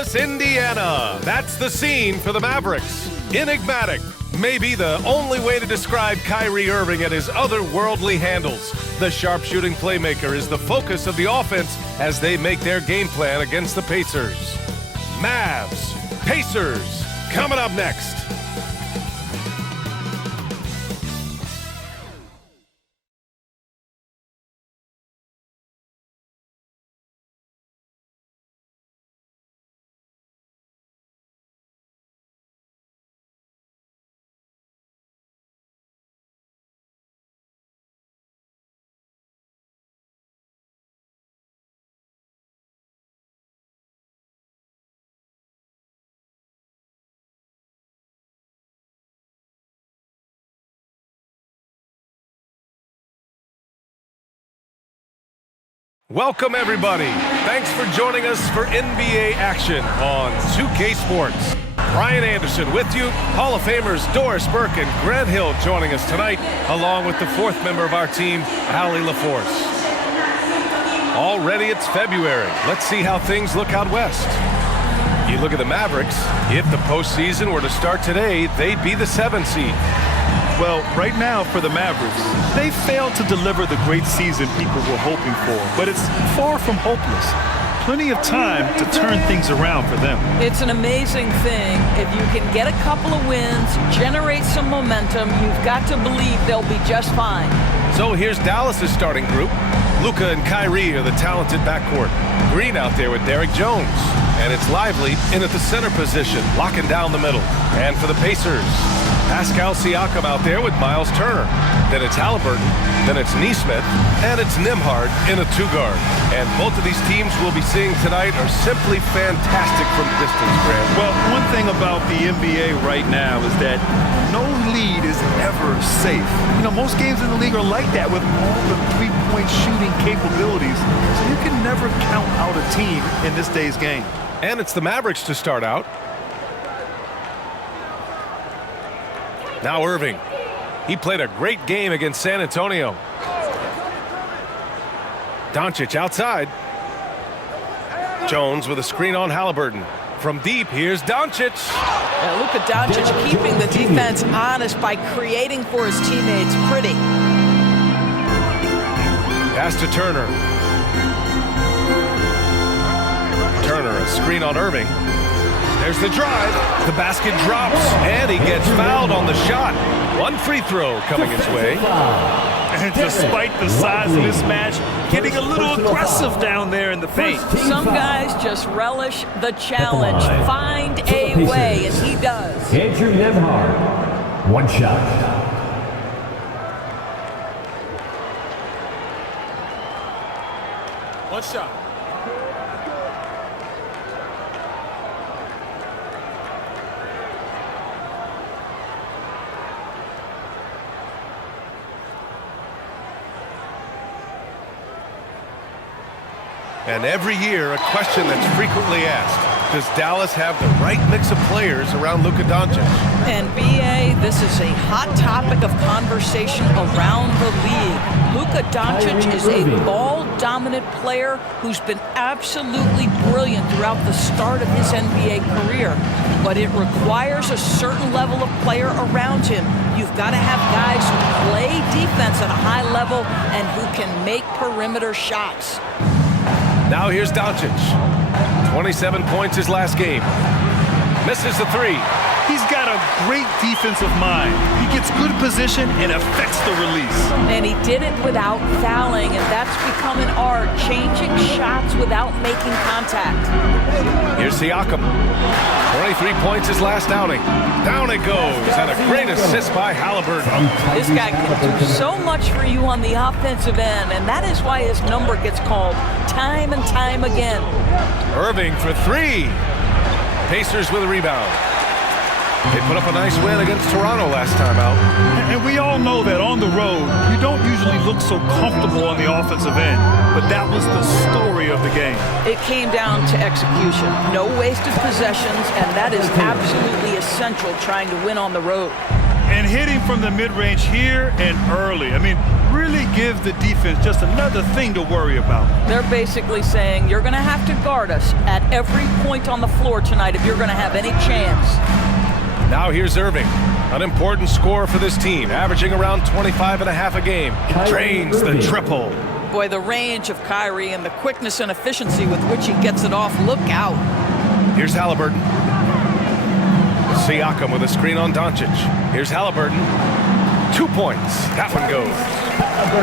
Dallas, Indiana. That's the scene for the Mavericks. Enigmatic, maybe the only way to describe Kyrie Irving at his otherworldly handles. The sharpshooting playmaker is the focus of the offense as they make their game plan against the Pacers. Mavs, Pacers, coming up next. Welcome, everybody. Thanks for joining us for NBA action on 2K Sports. Brian Anderson with you, Hall of Famers Doris Burke and Grant Hill joining us tonight, along with the fourth member of our team, Allie LaForce. Already it's February. Let's see how things look out west. You look at the Mavericks, if the postseason were to start today, they'd be the 7th seed. Well, right now for the Mavericks, they failed to deliver the great season people were hoping for, but it's far from hopeless. Plenty of time to turn things around for them. It's an amazing thing. If you can get a couple of wins, generate some momentum, you've got to believe they'll be just fine. So here's Dallas's starting group. Luka and Kyrie are the talented backcourt. Green out there with Derrick Jones. And it's Lively in at the center position, locking down the middle. And for the Pacers, Pascal Siakam out there with Miles Turner. Then it's Halliburton, then it's Nesmith, and it's Nembhard in a two-guard. And both of these teams we'll be seeing tonight are simply fantastic from distance, Grant. Well, one thing about the NBA right now is that no lead is ever safe. You know, most games in the league are like that with all the three-point shooting capabilities. So you can never count out a team in this day's game. And it's the Mavericks to start out. Now Irving. He played a great game against San Antonio. Doncic outside. Jones with a screen on Halliburton. From deep, here's Doncic. Yeah, Luka Doncic keeping the defense honest by creating for his teammates. Pretty. Pass to Turner. Turner, a screen on Irving. There's the drive. The basket drops, and he gets fouled on the shot. One free throw coming his way. And despite the size of this match, getting a little aggressive down there in the paint. Some guys just relish the challenge. Find a way, and he does. Andrew Nembhard, one shot. One shot. And every year, a question that's frequently asked, does Dallas have the right mix of players around Luka Doncic? And B.A., this is a hot topic of conversation around the league. Luka Doncic is a ball-dominant player who's been absolutely brilliant throughout the start of his NBA career. But it requires a certain level of player around him. You've got to have guys who play defense at a high level and who can make perimeter shots. Now here's Doncic. 27 points his last game. Misses the three. He's got a great defensive mind. He gets good position and affects the release. And he did it without fouling, and that's become an art, changing shots without making contact. Here's Siakam. 23 points his last outing. Down it goes, and a great assist by Halliburton. This guy can do so much for you on the offensive end, and that is why his number gets called time and time again. Irving for three. Pacers with a rebound. They put up a nice win against Toronto last time out. And we all know that on the road, you don't usually look so comfortable on the offensive end. But that was the story of the game. It came down to execution. No wasted possessions, and that is absolutely essential trying to win on the road. And hitting from the mid-range here and early. I mean, really gives the defense just another thing to worry about. They're basically saying you're going to have to guard us at every point on the floor tonight if you're going to have any chance. Now here's Irving, an important scorer for this team, averaging around 25.5 a game. Drains the triple. Boy, the range of Kyrie and the quickness and efficiency with which he gets it off, look out. Here's Halliburton. Siakam with a screen on Doncic. Here's Halliburton. 2 points. That one goes.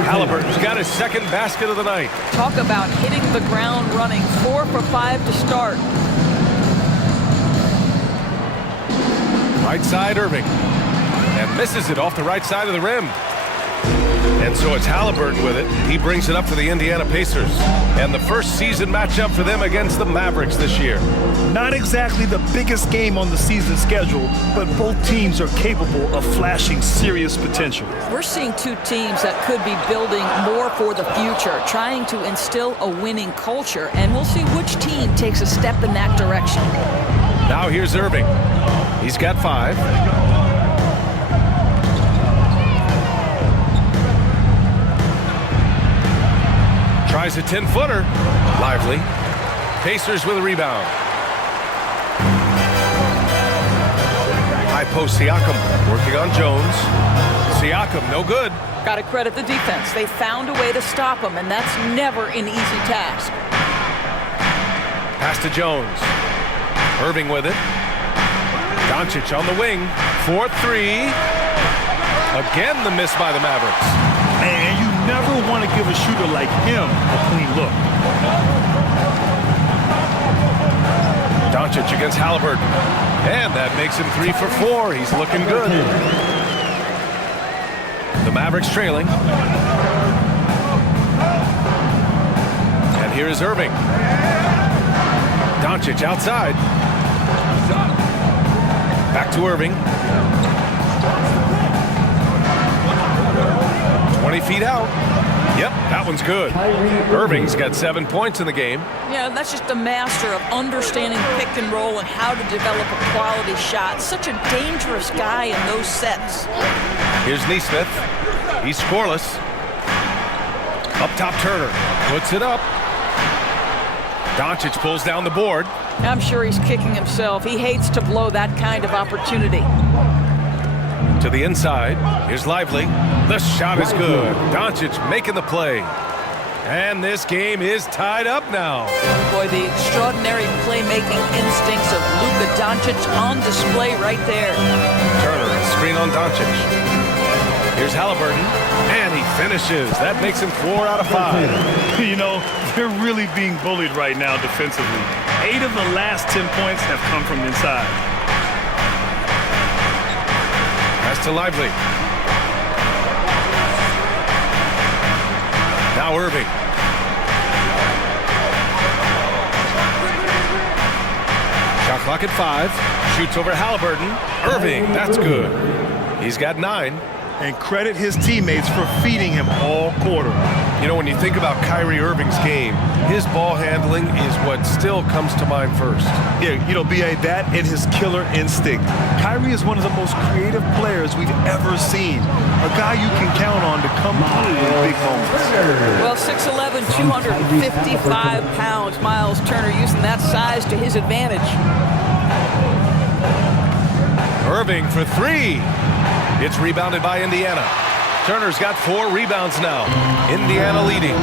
Halliburton's got his second basket of the night. Talk about hitting the ground running. 4 for 5 to start. Right side, Irving. And misses it off the right side of the rim. And so it's Halliburton with it. He brings it up for the Indiana Pacers. And the first season matchup for them against the Mavericks this year. Not exactly the biggest game on the season schedule, but both teams are capable of flashing serious potential. We're seeing two teams that could be building more for the future, trying to instill a winning culture, and we'll see which team takes a step in that direction. Now here's Irving. He's got 5. Tries a 10-footer. Lively. Pacers with a rebound. High post Siakam working on Jones. Siakam, no good. Got to credit the defense. They found a way to stop him, and that's never an easy task. Pass to Jones. Irving with it. Doncic on the wing. 4-3. Again, the miss by the Mavericks. And you never want to give a shooter like him a clean look. Doncic against Halliburton. And that makes him 3 for 4. He's looking good. The Mavericks trailing. And here is Irving. Doncic outside. Back to Irving. 20 feet out. Yep, that one's good. Irving's got 7 points in the game. Yeah, that's just a master of understanding pick and roll and how to develop a quality shot. Such a dangerous guy in those sets. Here's Nesmith. He's scoreless. Up top, Turner puts it up. Doncic pulls down the board. I'm sure he's kicking himself. He hates to blow that kind of opportunity. To the inside. Here's Lively. The shot is good. Doncic making the play. And this game is tied up now. Boy, the extraordinary playmaking instincts of Luka Doncic on display right there. Turner, screen on Doncic. Here's Halliburton, and he finishes. That makes him 4 out of 5. You know, they're really being bullied right now defensively. 8 of the last 10 points have come from inside. Pass to Lively. Now Irving. Shot clock at 5. Shoots over Halliburton. Irving, that's good. He's got 9. And credit his teammates for feeding him all quarter. You know, when you think about Kyrie Irving's game, his ball handling is what still comes to mind first. Yeah, you know, B.A., that and his killer instinct. Kyrie is one of the most creative players we've ever seen. A guy you can count on to come through in big moments. Well, 6'11", 255 pounds. Miles Turner using that size to his advantage. Irving for 3. It's rebounded by Indiana. Turner's got 4 rebounds now. Indiana leading.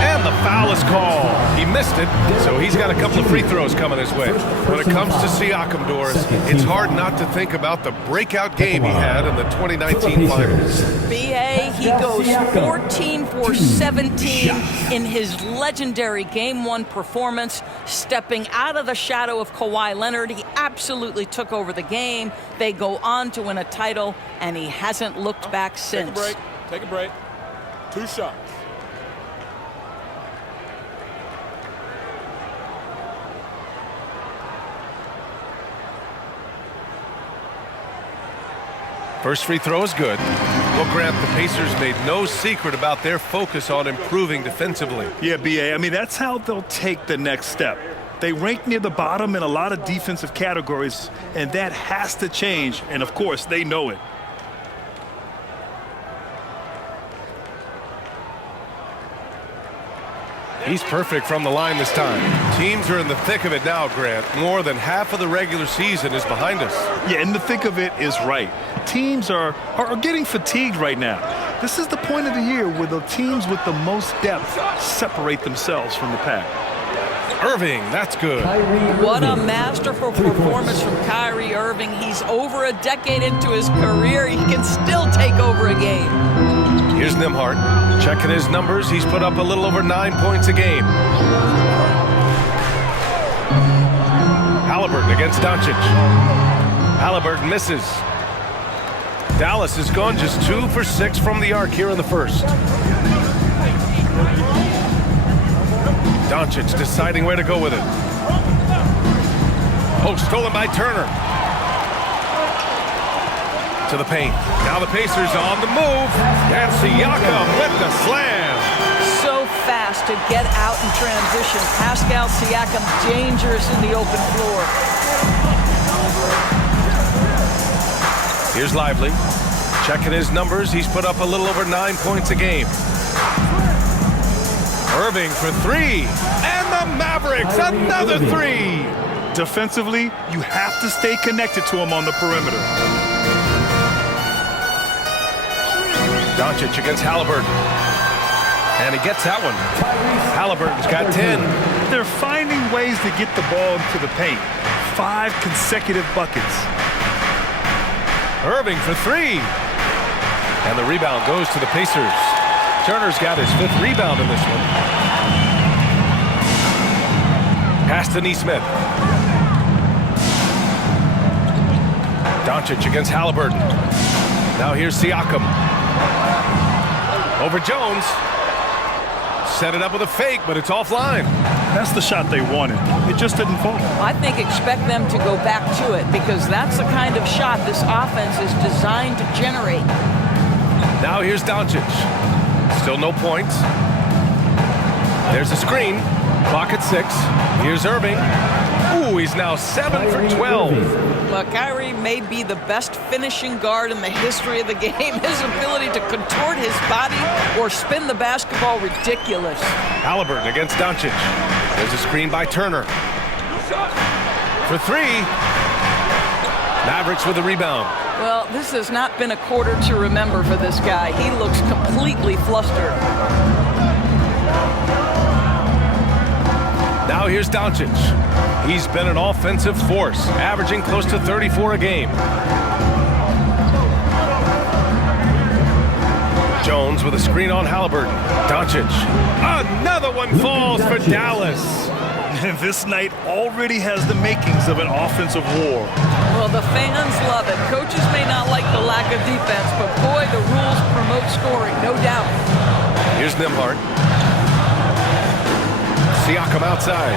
And the foul is called. He missed it, so he's got a couple of free throws coming his way. When it comes to Siakam, Doris, it's hard not to think about the breakout game he had in the 2019 finals. B.A., he goes 14 for 17 in his legendary Game 1 performance, stepping out of the shadow of Kawhi Leonard. He absolutely took over the game. They go on to win a title, and he hasn't looked back since. Take a break. Take a break. 2 shots. First free throw is good. Well, Grant, the Pacers made no secret about their focus on improving defensively. Yeah, B.A., I mean, that's how they'll take the next step. They rank near the bottom in a lot of defensive categories, and that has to change, and of course, they know it. He's perfect from the line this time. Teams are in the thick of it now, Grant. More than half of the regular season is behind us. Yeah, in the thick of it is right. Teams are getting fatigued right now. This is the point of the year where the teams with the most depth separate themselves from the pack. Irving, that's good. What a masterful performance from Kyrie Irving. He's over a decade into his career. He can still take over a game. Here's Nembhard. Checking his numbers. He's put up a little over 9 points a game. Halliburton against Doncic. Halliburton misses. Dallas has gone just 2 for 6 from the arc here in the first. Doncic deciding where to go with it. Oh, stolen by Turner. To the paint. Now the Pacers on the move. And Siakam with the slam. So fast to get out in transition. Pascal Siakam dangerous in the open floor. Here's Lively. Checking his numbers. He's put up a little over 9 points a game. Irving for 3. And the Mavericks, another 3. Defensively, you have to stay connected to him on the perimeter. Doncic against Halliburton. And he gets that one. Halliburton's got 10. They're finding ways to get the ball into the paint. 5 consecutive buckets. Irving for 3. And the rebound goes to the Pacers. Turner's got his 5th rebound in this one. Pass to Nesmith. Doncic against Halliburton. Now here's Siakam. Over Jones. Set it up with a fake, but it's offline. That's the shot they wanted. It just didn't fall. I think expect them to go back to it because that's the kind of shot this offense is designed to generate. Now here's Doncic. Still no points. There's a screen. Clock at 6. Here's Irving. Ooh, he's now 7 for 12. Well, Kyrie may be the best finishing guard in the history of the game. His ability to contort his body or spin the basketball, ridiculous. Halliburton against Doncic. There's a screen by Turner. For 3. Mavericks with the rebound. Well, this has not been a quarter to remember for this guy. He looks completely flustered. Now here's Doncic. He's been an offensive force, averaging close to 34 a game. Jones with a screen on Halliburton. Doncic. Another one falls for Dallas. And this night already has the makings of an offensive war. Well, the fans love it. Coaches may not like the lack of defense, but boy, the rules promote scoring, no doubt. Here's Nembhard. Siakam outside.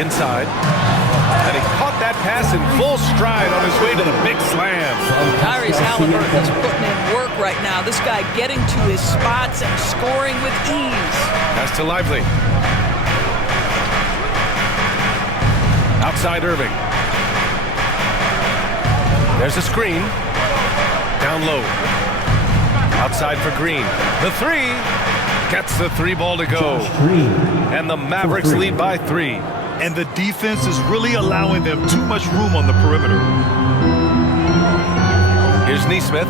Inside. And he caught that pass in full stride on his way to the big slam. Tyrese Halliburton is putting in work right now. This guy getting to his spots and scoring with ease. Pass to Lively. Outside Irving. There's a screen. Down low. Outside for Green. The 3. Gets the 3 ball to go. And the Mavericks lead by 3. And the defense is really allowing them too much room on the perimeter. Here's Nesmith.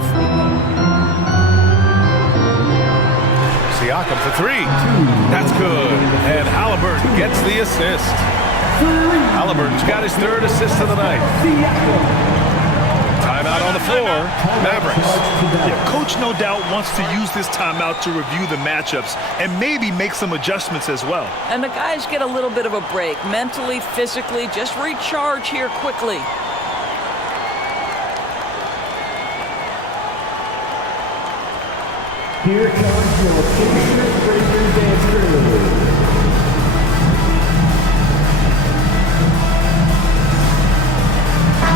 Siakam for 3. That's good. And Halliburton gets the assist. Halliburton's got his 3rd assist of the night. Timeout on the floor. Mavericks. Yeah, coach no doubt wants to use this timeout to review the matchups and maybe make some adjustments as well. And the guys get a little bit of a break, mentally, physically, just recharge here quickly. Here comes your Pacers Breakers Dance Crew.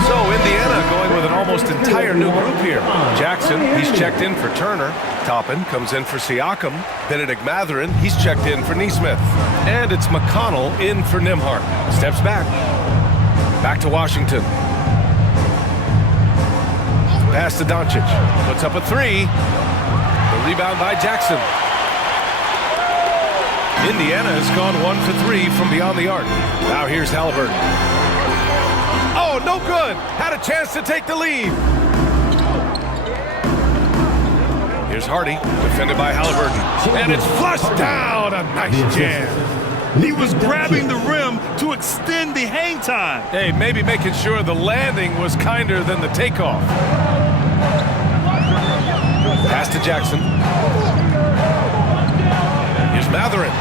So Indiana going with an almost entire new group here. Jackson, he's checked in for Turner. Toppin comes in for Siakam. Benedict Mathurin, he's checked in for Nesmith. And it's McConnell in for Nembhard. Steps back. Back to Washington. Pass to Doncic. Puts up a 3. The rebound by Jackson. Indiana has gone 1 for 3 from beyond the arc. Now here's Halliburton. Oh, no good. Had a chance to take the lead. Here's Hardy, defended by Halliburton. And it's flushed down. A nice jam. He was grabbing the rim to extend the hang time. Hey, maybe making sure the landing was kinder than the takeoff. Pass to Jackson. Here's Matherin.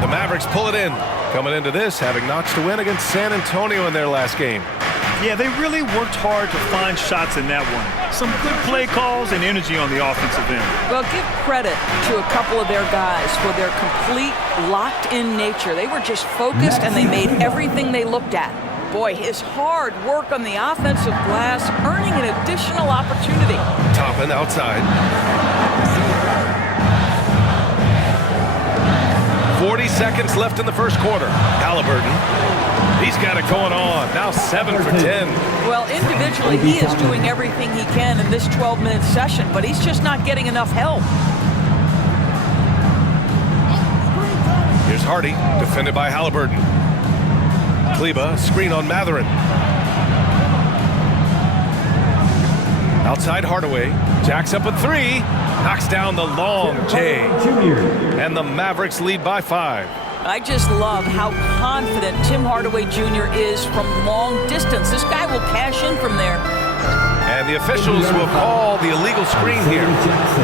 The Mavericks pull it in. Coming into this, having notched a win against San Antonio in their last game. Yeah, they really worked hard to find shots in that one. Some good play calls and energy on the offensive end. Well, give credit to a couple of their guys for their complete locked-in nature. They were just focused and they made everything they looked at. Boy, his hard work on the offensive glass, earning an additional opportunity. Toppin outside. 40 seconds left in the first quarter. Halliburton, he's got it going on. Now 7 for 10. Well, individually, he is doing everything he can in this 12-minute session, but he's just not getting enough help. Here's Hardy, defended by Halliburton. Kleba, screen on Matherin. Outside Hardaway, jacks up a 3, knocks down the long J. And the Mavericks lead by 5. I just love how confident Tim Hardaway Jr. is from long distance. This guy will cash in from there. And the officials will call the illegal screen here.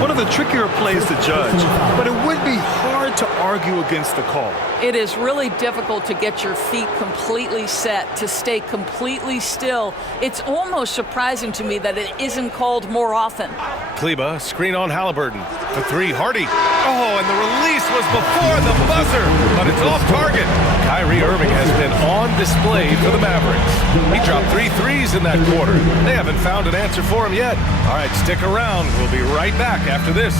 One of the trickier plays to judge, but it would be hard to argue against the call. It is really difficult to get your feet completely set, to stay completely still. It's almost surprising to me that it isn't called more often. Kleba, screen on Halliburton. For 3, Hardy. Oh, and the release was before the buzzer, but it's off target. Kyrie Irving has been on display for the Mavericks. He dropped 3 threes in that quarter. They haven't found an answer for him yet. All right, stick around. We'll be right back after this.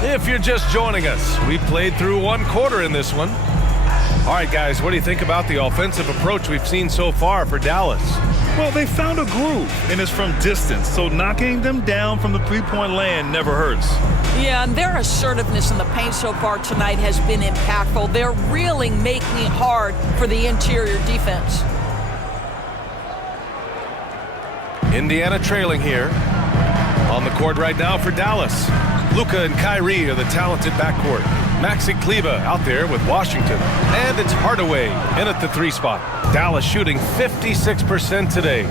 If you're just joining us, we played through 1 quarter in this one. All right, guys, what do you think about the offensive approach we've seen so far for Dallas? Well, they found a groove, and it's from distance, so knocking them down from the three-point land never hurts. Yeah, and their assertiveness in the paint so far tonight has been impactful. They're really making it hard for the interior defense. Indiana trailing here. On the court right now for Dallas. Luka and Kyrie are the talented backcourt. Maxi Kleba out there with Washington. And it's Hardaway in at the 3 spot. Dallas shooting 56% today.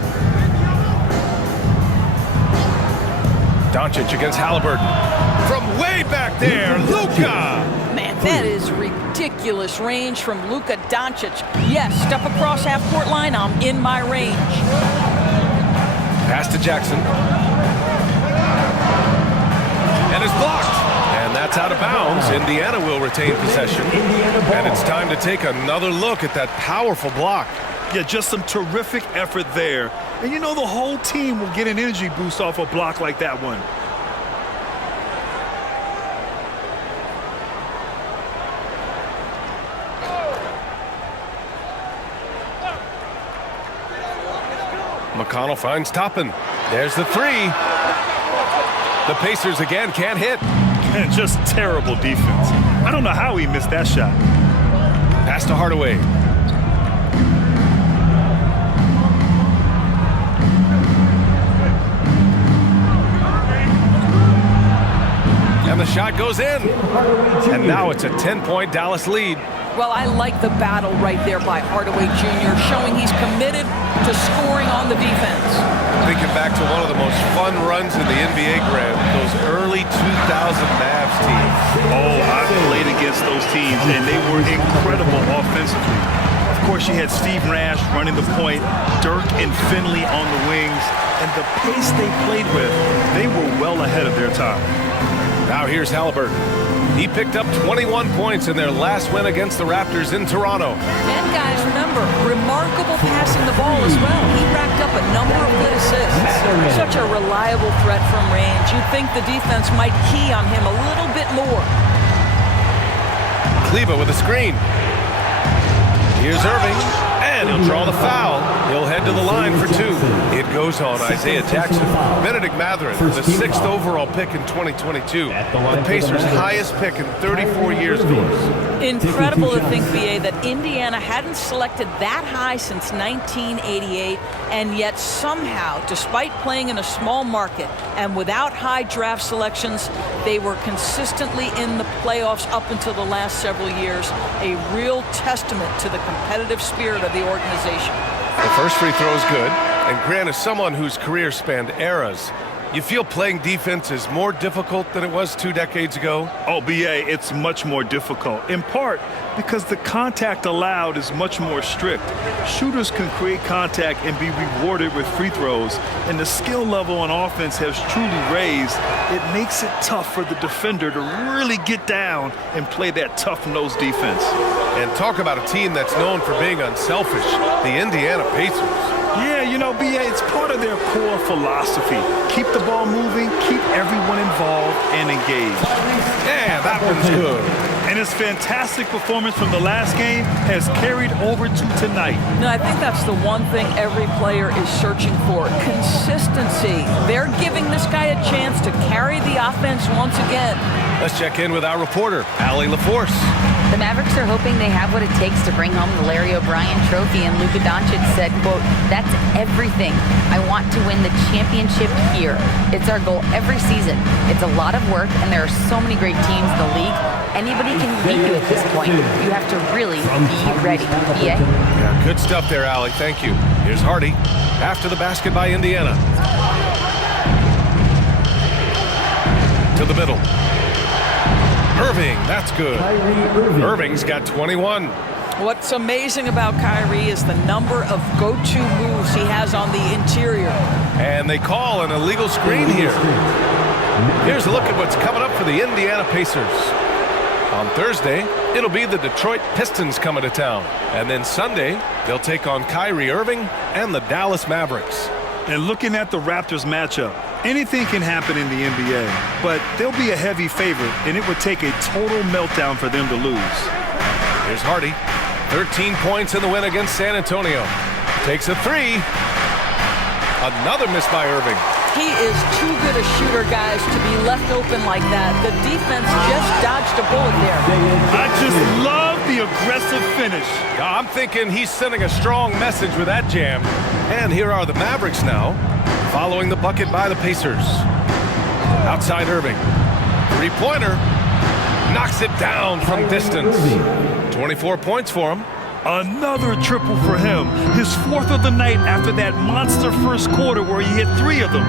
Doncic against Halliburton. From way back there, Luka! Man, that is ridiculous range from Luka Doncic. Yes, step across half-court line, I'm in my range. Pass to Jackson. And it's blocked. And that's out of bounds. Indiana will retain possession. And it's time to take another look at that powerful block. Yeah, just some terrific effort there. And you know the whole team will get an energy boost off a block like that one. McConnell finds Toppin. There's the 3. The Pacers again can't hit. And just terrible defense. I don't know how he missed that shot. Pass to Hardaway. And the shot goes in. And now it's a 10-point Dallas lead. Well, I like the battle right there by Hardaway Jr., showing he's committed to scoring on the defense. Thinking back to one of the most fun runs in the NBA, Grant, those early 2000 Mavs teams. Oh, I played against those teams, and they were incredible offensively. Of course, you had Steve Nash running the point, Dirk and Finley on the wings, and the pace they played with, they were well ahead of their time. Now here's Halliburton. He picked up 21 points in their last win against the Raptors in Toronto. And guys, remember, remarkable passing the ball as well. He racked up a number of good assists. Such a reliable threat from range. You'd think the defense might key on him a little bit more. Kleba with a screen. Here's Irving, and he'll draw the foul. He'll head to the line for two. It goes on Isaiah Jackson. Bennedict Mathurin, the 6th overall pick in 2022. The Pacers' highest pick in 34 years, Doris. Incredible to think, BA, that Indiana hadn't selected that high since 1988, and yet somehow, despite playing in a small market and without high draft selections, they were consistently in the playoffs up until the last several years. A real testament to the competitive spirit of the organization. The first free throw is good, and Grant is someone whose career spanned eras. You feel playing defense is more difficult than it was 2 decades ago? Oh, BA, it's much more difficult, in part because the contact allowed is much more strict. Shooters can create contact and be rewarded with free throws, and the skill level on offense has truly raised. It makes it tough for the defender to really get down and play that tough-nosed defense. And talk about a team that's known for being unselfish, the Indiana Pacers. Yeah, you know, BA, it's part of their core philosophy. Keep the ball moving, keep everyone involved and engaged. Yeah, that one's good. And his fantastic performance from the last game has carried over to tonight. No, I think that's the one thing every player is searching for, consistency. They're giving this guy a chance to carry the offense once again. Let's check in with our reporter, Allie LaForce. The Mavericks are hoping they have what it takes to bring home the Larry O'Brien trophy, and Luka Doncic said, quote, "That's everything. I want to win the championship here. It's our goal every season. It's a lot of work, and there are so many great teams in the league. Anybody can beat you at this point. You have to really be ready." BA? Yeah, good stuff there, Allie. Thank you. Here's Hardy after the basket by Indiana. To the middle. Irving, that's good. Irving's got 21. What's amazing about Kyrie is the number of go-to moves he has on the interior. And they call an illegal screen here. Here's a look at what's coming up for the Indiana Pacers. On Thursday, it'll be the Detroit Pistons coming to town. And then Sunday, they'll take on Kyrie Irving and the Dallas Mavericks. And looking at the Raptors matchup, anything can happen in the NBA, but they'll be a heavy favorite, and it would take a total meltdown for them to lose. Here's Hardy. 13 points in the win against San Antonio. Takes a three. Another miss by Irving. He is too good a shooter, guys, to be left open like that. The defense just dodged a bullet there. I just love the aggressive finish. I'm thinking he's sending a strong message with that jam. And here are the Mavericks now, following the bucket by the Pacers. Outside Irving. Three-pointer. Knocks it down from distance. 24 points for him. Another triple for him. His 4th of the night after that monster first quarter where he hit 3 of them.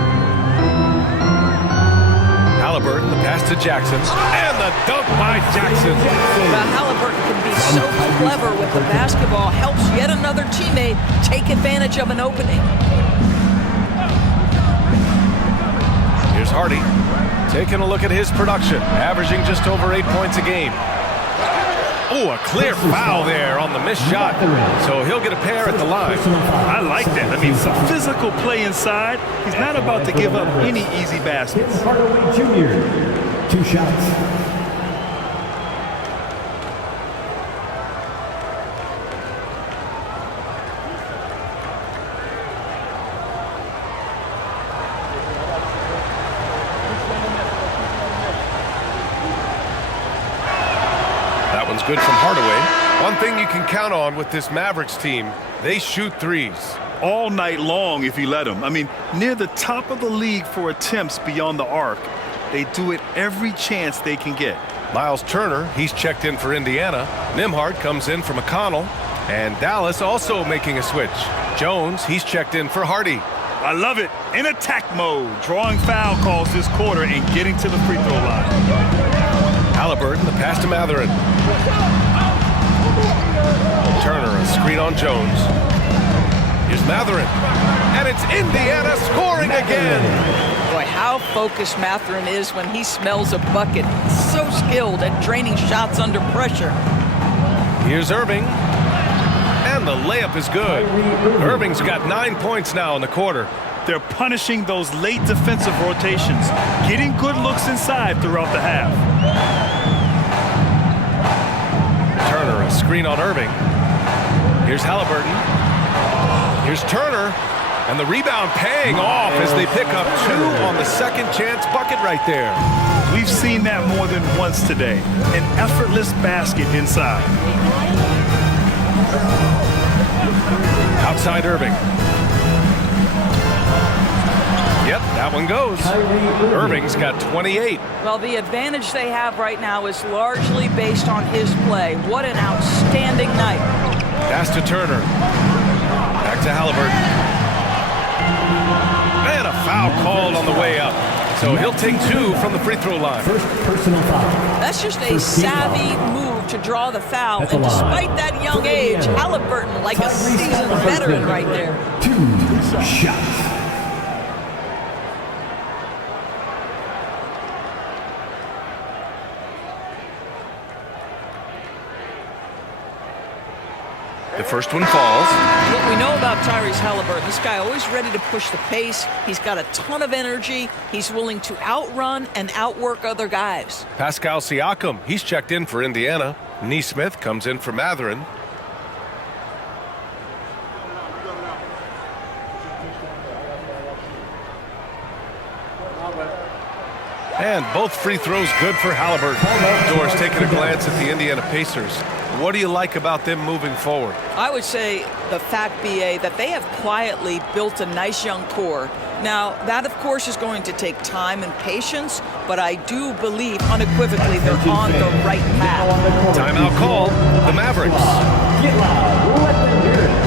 Halliburton, the pass to Jackson. And the dunk by Jackson. Halliburton can be so clever with the basketball. Helps yet another teammate take advantage of an opening. Here's Hardy. Taking a look at his production. Averaging just over 8 points a game. Oh, a clear foul there on the missed shot. So he'll get a pair at the line. I like that. I mean, some physical play inside. He's not about to give up any easy baskets. Hardaway Jr., 2 shots. Good from Hardaway. One thing you can count on with this Mavericks team, they shoot threes. All night long if you let them. I mean, near the top of the league for attempts beyond the arc. They do it every chance they can get. Miles Turner, he's checked in for Indiana. Nembhard comes in for McConnell. And Dallas also making a switch. Jones, he's checked in for Hardy. I love it. In attack mode, drawing foul calls this quarter and getting to the free throw line. Halliburton, the pass to Matherin. Turner, a screen on Jones. Here's Matherin. And it's Indiana scoring again. Boy, how focused Matherin is when he smells a bucket. So skilled at draining shots under pressure. Here's Irving. And the layup is good. Irving's got 9 points now in the quarter. They're punishing those late defensive rotations, getting good looks inside throughout the half. Turner, a screen on Irving. Here's Halliburton. Here's Turner. And the rebound paying off as they pick up 2 on the second chance bucket right there. We've seen that more than once today. An effortless basket inside. Outside Irving. Yep, that one goes. Irving's got 28. Well, the advantage they have right now is largely based on his play. What an outstanding night. Pass to Turner. Back to Halliburton. And a foul called on the way up. So he'll take 2 from the free throw line. First personal foul. That's just a savvy move to draw the foul. And despite that young age, Halliburton like a seasoned veteran right there. 2 shots. The first one falls. What we know about Tyrese Halliburton, this guy always ready to push the pace. He's got a ton of energy. He's willing to outrun and outwork other guys. Pascal Siakam, he's checked in for Indiana. Neesmith comes in for Matherin. And both free throws good for Halliburton. Doors taking a glance at the Indiana Pacers. What do you like about them moving forward? I would say the fact, BA, that they have quietly built a nice young core. Now, that, of course, is going to take time and patience, but I do believe unequivocally they're on the right path. Timeout call, the Mavericks. Get loud. Let them hear it.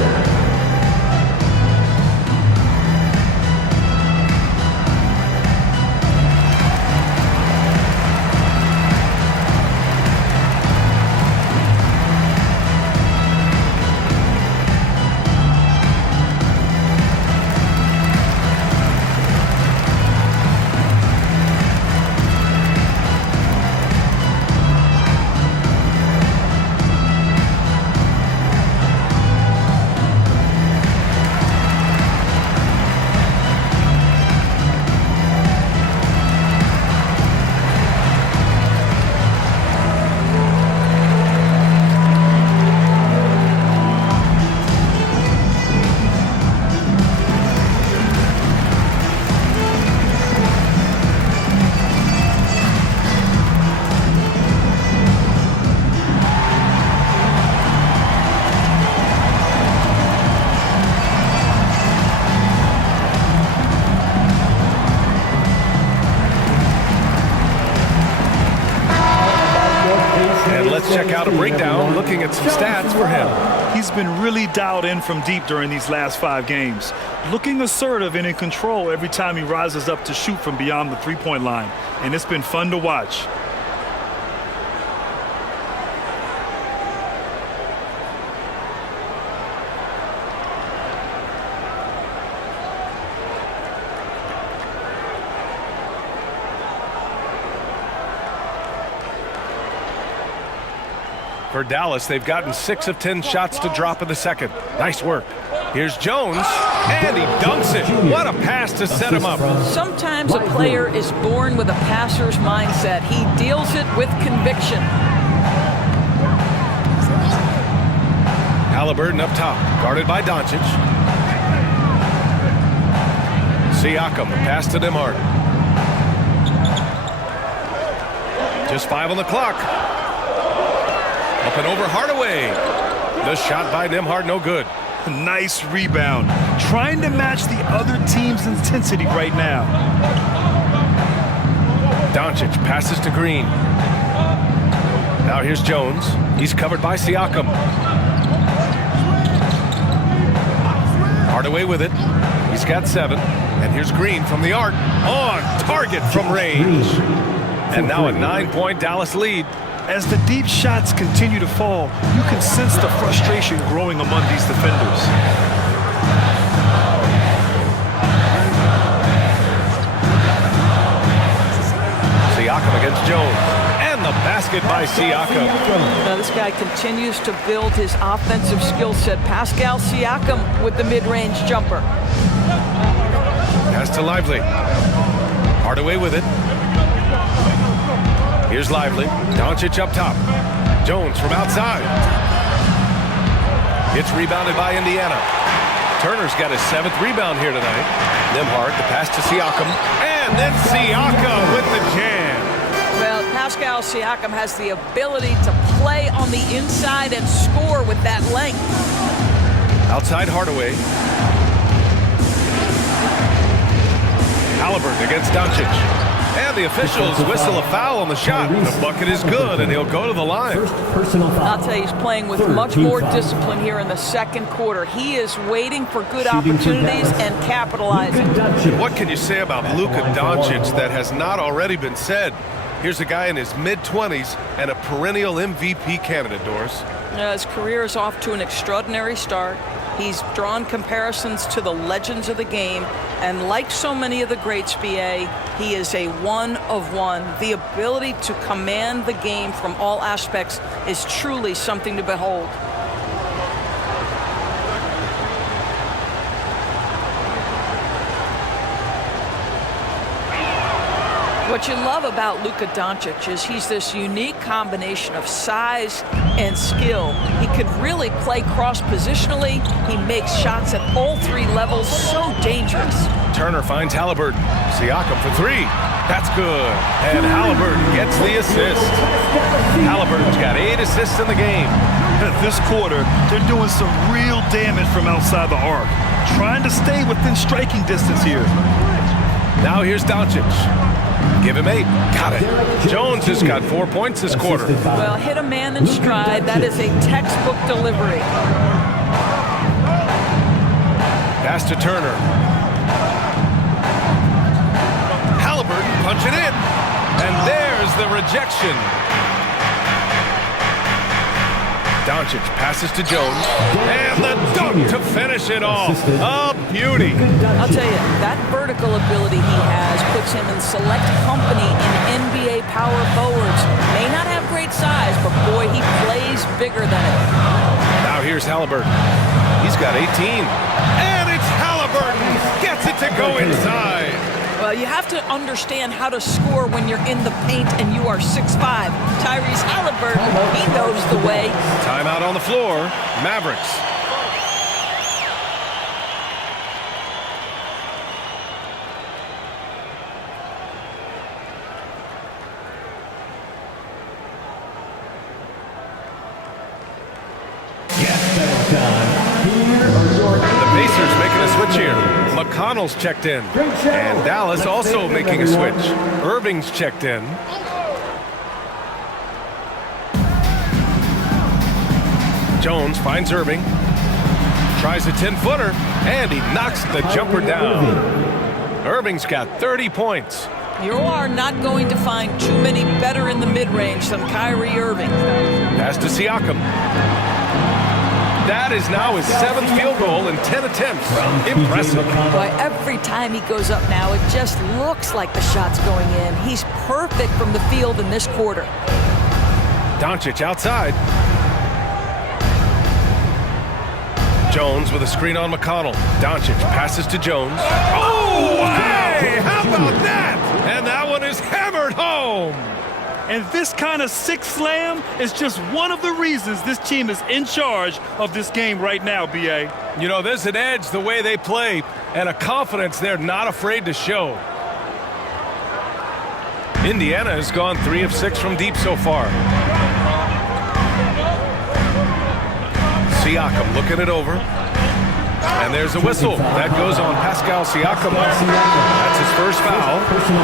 Check out a breakdown looking at some stats for him. He's been really dialed in from deep during these last 5 games. Looking assertive and in control every time he rises up to shoot from beyond the three-point line. And it's been fun to watch. For Dallas, they've gotten 6 of 10 shots to drop in the second. Nice work. Here's Jones, and he dunks it. What a pass to set him up. Sometimes a player is born with a passer's mindset. He deals it with conviction. Halliburton up top, guarded by Doncic. Siakam, pass to Nembhard. Just 5 on the clock. Up and over Hardaway. The shot by Nembhard, no good. Nice rebound. Trying to match the other team's intensity right now. Doncic passes to Green. Now here's Jones. He's covered by Siakam. Hardaway with it. He's got 7. And here's Green from the arc. On target from range. And now a 9-point Dallas lead. As the deep shots continue to fall, you can sense the frustration growing among these defenders. Siakam against Jones. And the basket by Siakam. Now this guy continues to build his offensive skill set. Pascal Siakam with the mid-range jumper. Pass to Lively. Hardaway with it. Here's Lively. Doncic up top. Jones from outside. It's rebounded by Indiana. Turner's got his 7th rebound here tonight. Nembhard, the pass to Siakam. And then Siakam with the jam. Well, Pascal Siakam has the ability to play on the inside and score with that length. Outside Hardaway. Halliburton against Doncic. And the officials whistle a foul on the shot. The bucket is good, and he'll go to the line. I'll tell you, he's playing with much more discipline here in the second quarter. He is waiting for good opportunities and capitalizing. What can you say about Luka Doncic that has not already been said? Here's a guy in his mid-20s and a perennial MVP candidate, Doris. His career is off to an extraordinary start. He's drawn comparisons to the legends of the game, and like so many of the greats, BA, he is a one of one. The ability to command the game from all aspects is truly something to behold. What you love about Luka Doncic is he's this unique combination of size and skill. He could really play cross-positionally. He makes shots at all 3 levels, so dangerous. Turner finds Halliburton. Siakam for 3. That's good. And Halliburton gets the assist. Halliburton's got 8 assists in the game. This quarter, they're doing some real damage from outside the arc, trying to stay within striking distance here. Now here's Doncic. Give him 8. Got it. Jones has got 4 points this quarter. Well, hit a man in stride. That is a textbook delivery. Pass to Turner. Halliburton punching in. And there's the rejection. Doncic passes to Jones. And the dunk to finish it off. A beauty. I'll tell you, that vertical ability he has puts him in select company in NBA power forwards. May not have great size, but boy, he plays bigger than it. Now here's Halliburton. He's got 18. And it's Halliburton. Gets it to go inside. Well, you have to understand how to score when you're in the paint and you are 6'5". Tyrese Halliburton, he knows the way. Timeout on the floor. Mavericks. The Pacers making a switch here. McConnell's checked in. And Dallas also making a switch. Irving's checked in. Jones finds Irving. Tries a 10-footer. And he knocks the jumper down. Irving's got 30 points. You are not going to find too many better in the mid-range than Kyrie Irving. Pass to Siakam. That is now his 7th field goal in 10 attempts. Impressive. Boy, every time he goes up now, it just looks like the shot's going in. He's perfect from the field in this quarter. Doncic outside. Jones with a screen on McConnell. Doncic passes to Jones. Oh, hey! How about that? And that one is hammered home. And this kind of sick slam is just one of the reasons this team is in charge of this game right now, B.A. You know, there's an edge the way they play and a confidence they're not afraid to show. Indiana has gone 3 of 6 from deep so far. Siakam looking it over. And there's a whistle. That goes on Pascal Siakam. That's his first foul.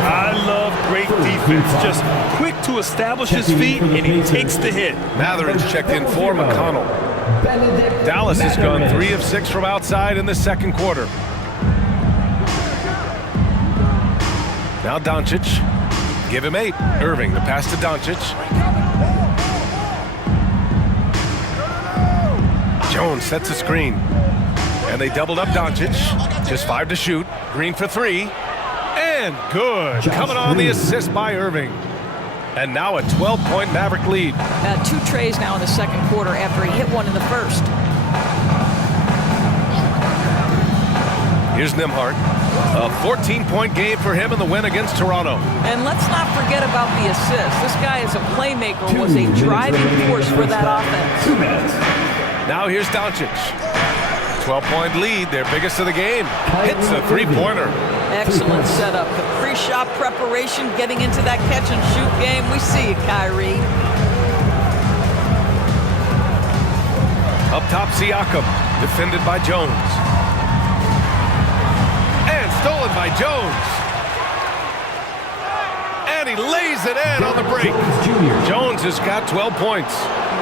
I love great defense. Just quick to establish his feet, and he takes the hit. Mavericks checked in for McConnell. Dallas has gone 3 of 6 from outside in the second quarter. Now Doncic. Give him 8. Irving, the pass to Doncic. Jones sets a screen. And they doubled up Doncic. Just 5 to shoot. Green for 3. And good. Coming on the assist by Irving. And now a 12-point Maverick lead. 2 trays now in the second quarter after he hit one in the first. Here's Nembhard. A 14-point game for him in the win against Toronto. And let's not forget about the assist. This guy is a playmaker, was a driving force for that offense. Now here's Doncic. 12-point lead, their biggest of the game. Hits a 3-pointer. Excellent setup. The pre-shot preparation, getting into that catch-and-shoot game. We see you, Kyrie. Up top, Siakam. Defended by Jones. And stolen by Jones. And he lays it in on the break. Jones has got 12 points.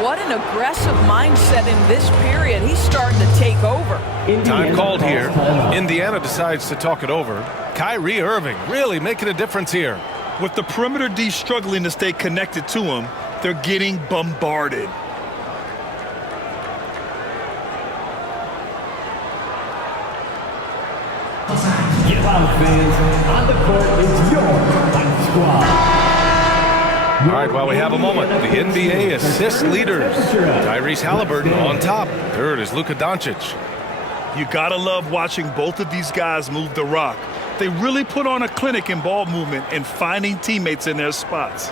What an aggressive mindset in this period. He's starting to take over. Time called here. Indiana decides to talk it over. Kyrie Irving really making a difference here. With the perimeter D struggling to stay connected to him, they're getting bombarded. Get loud, fans. On the court is your fight squad. All right, while we have a moment, the NBA assist leaders. Tyrese Halliburton on top. Third is Luka Doncic. You gotta love watching both of these guys move the rock. They really put on a clinic in ball movement and finding teammates in their spots.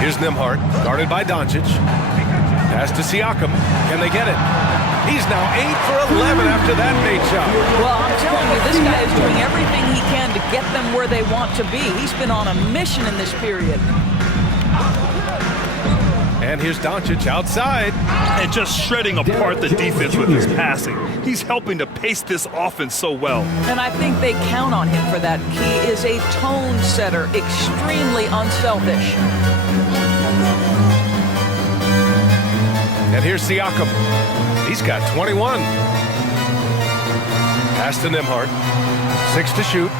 Here's Nembhard, guarded by Doncic. Pass to Siakam. Can they get it? He's now 8 for 11 after that made shot. Well, I'm telling you, this guy is doing everything he can to get them where they want to be. He's been on a mission in this period. And here's Doncic outside. And just shredding apart the defense with his passing. He's helping to pace this offense so well. And I think they count on him for that. He is a tone setter, extremely unselfish. And here's Siakam. He's got 21. Pass to Nembhard. 6 to shoot.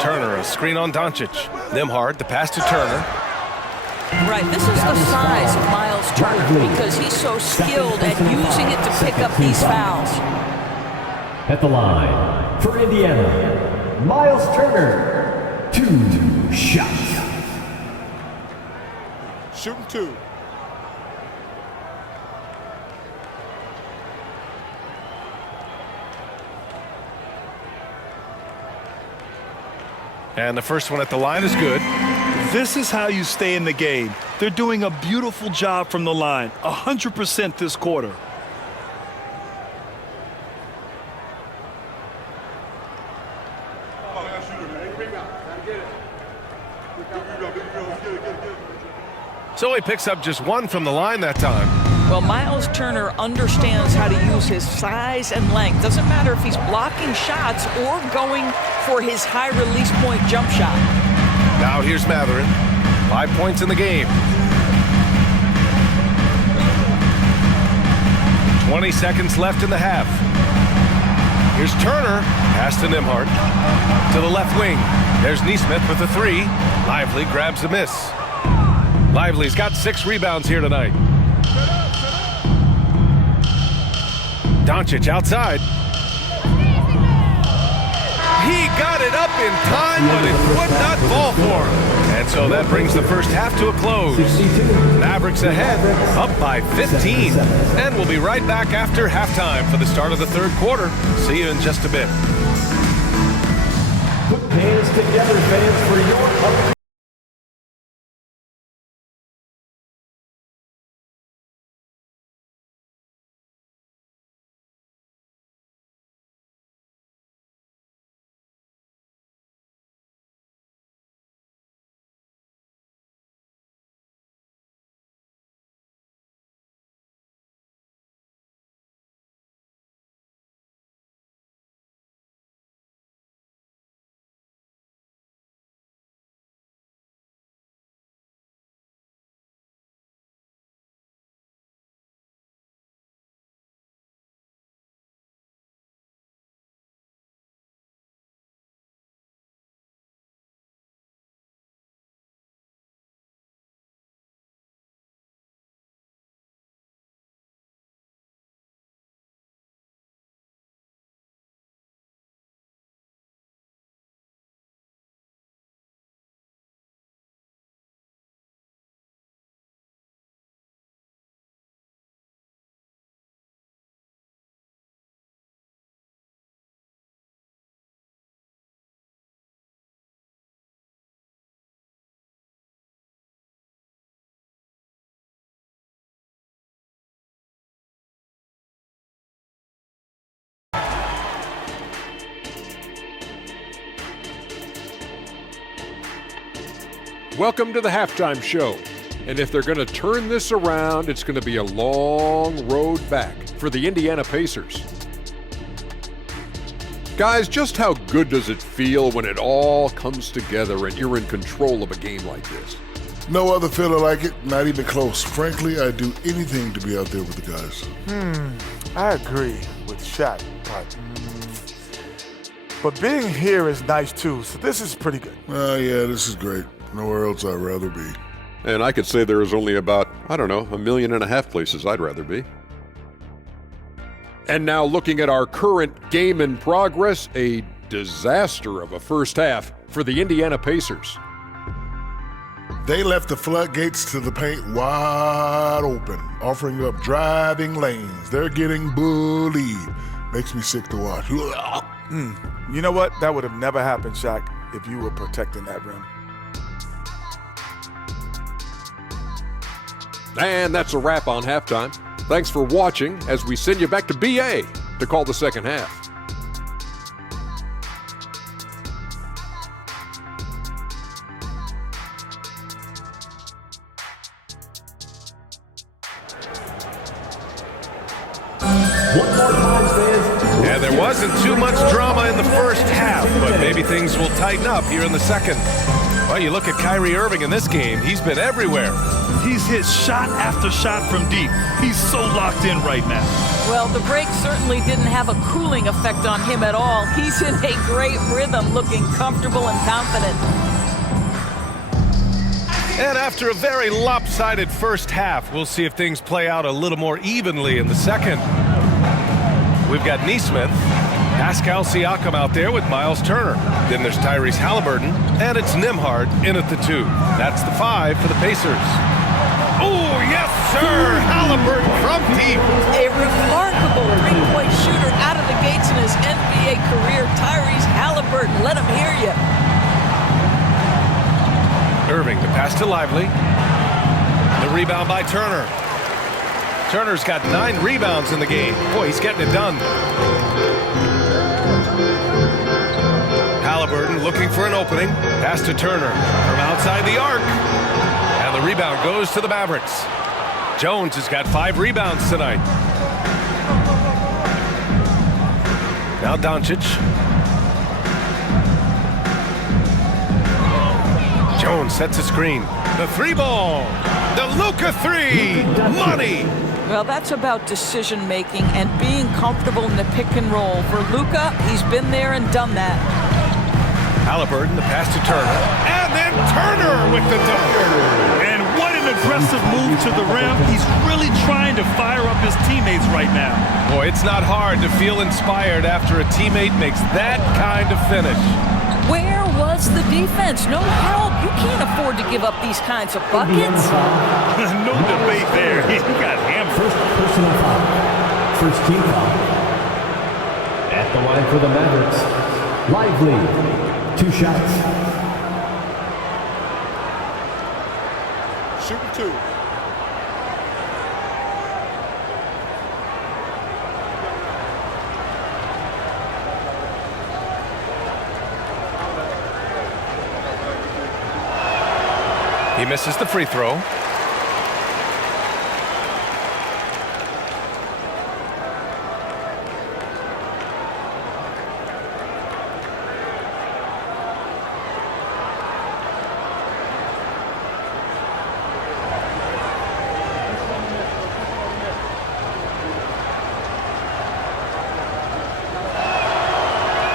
Turner, a screen on Doncic. Nembhard, the pass to Turner. Right, this is the size of Miles Turner because he's so skilled at using it to pick up these fouls. At the line for Indiana, Miles Turner. 2 shots. Shooting 2. And the first one at the line is good. This is how you stay in the game. They're doing a beautiful job from the line, 100% this quarter. So he picks up just 1 from the line that time. Well, Miles Turner understands how to use his size and length. Doesn't matter if he's blocking shots or going for his high release point jump shot. Now here's Matherin. 5 points in the game. 20 seconds left in the half. Here's Turner. Pass to Nembhard. To the left wing. There's Nesmith with a 3. Lively grabs a miss. Lively's got 6 rebounds here tonight. Doncic outside. He got it up in time, but it would not fall for him. And so that brings the first half to a close. Mavericks ahead, up by 15. And we'll be right back after halftime for the start of the third quarter. See you in just a bit. Put hands together, fans, for your Welcome to the halftime show. And if they're going to turn this around, it's going to be a long road back for the Indiana Pacers. Guys, just how good does it feel when it all comes together and you're in control of a game like this? No other feeling like it, not even close. Frankly, I'd do anything to be out there with the guys. I agree with Shaq, but being here is nice too, so this is pretty good. Yeah, this is great. Nowhere else I'd rather be. And I could say there is only about, 1.5 million places I'd rather be. And now looking at our current game in progress, a disaster of a first half for the Indiana Pacers. They left the floodgates to the paint wide open, offering up driving lanes. They're getting bullied. Makes me sick to watch. You know what? That would have never happened, Shaq, if you were protecting that rim. And that's a wrap on halftime. Thanks for watching as we send you back to BA to call the second half. One more time, fans. And there wasn't too much drama in the first half, but maybe things will tighten up here in the second. Well, you look at Kyrie Irving in this game, he's been everywhere. He's hit shot after shot from deep. He's so locked in right now. Well, the break certainly didn't have a cooling effect on him at all. He's in a great rhythm, looking comfortable and confident. And after a very lopsided first half, we'll see if things play out a little more evenly in the second. We've got Nesmith, Pascal Siakam out there with Miles Turner. Then there's Tyrese Halliburton, and it's Nembhard in at the 2. That's the 5 for the Pacers. Oh, yes, sir! Halliburton from deep. A remarkable three-point shooter out of the gates in his NBA career. Tyrese Halliburton, let him hear you. Irving, the pass to Lively. The rebound by Turner. Turner's got 9 rebounds in the game. Boy, he's getting it done. Halliburton looking for an opening. Pass to Turner from outside the arc. And the rebound goes to the Mavericks. Jones has got 5 rebounds tonight. Now Doncic. Jones sets a screen. The 3-ball. The Luka 3. Money. Well, that's about decision-making and being comfortable in the pick and roll. For Luka, he's been there and done that. Halliburton, the pass to Turner. And then Turner with the dunk. And what an aggressive move to the rim. He's really trying to fire up his teammates right now. Boy, it's not hard to feel inspired after a teammate makes that kind of finish. Where was the defense? No help. You can't afford to give up these kinds of buckets. No debate there. He got hammered. First personal foul. First team foul. At the line for the Mavericks. Lively. 2 shots. Shooting 2. He misses the free throw.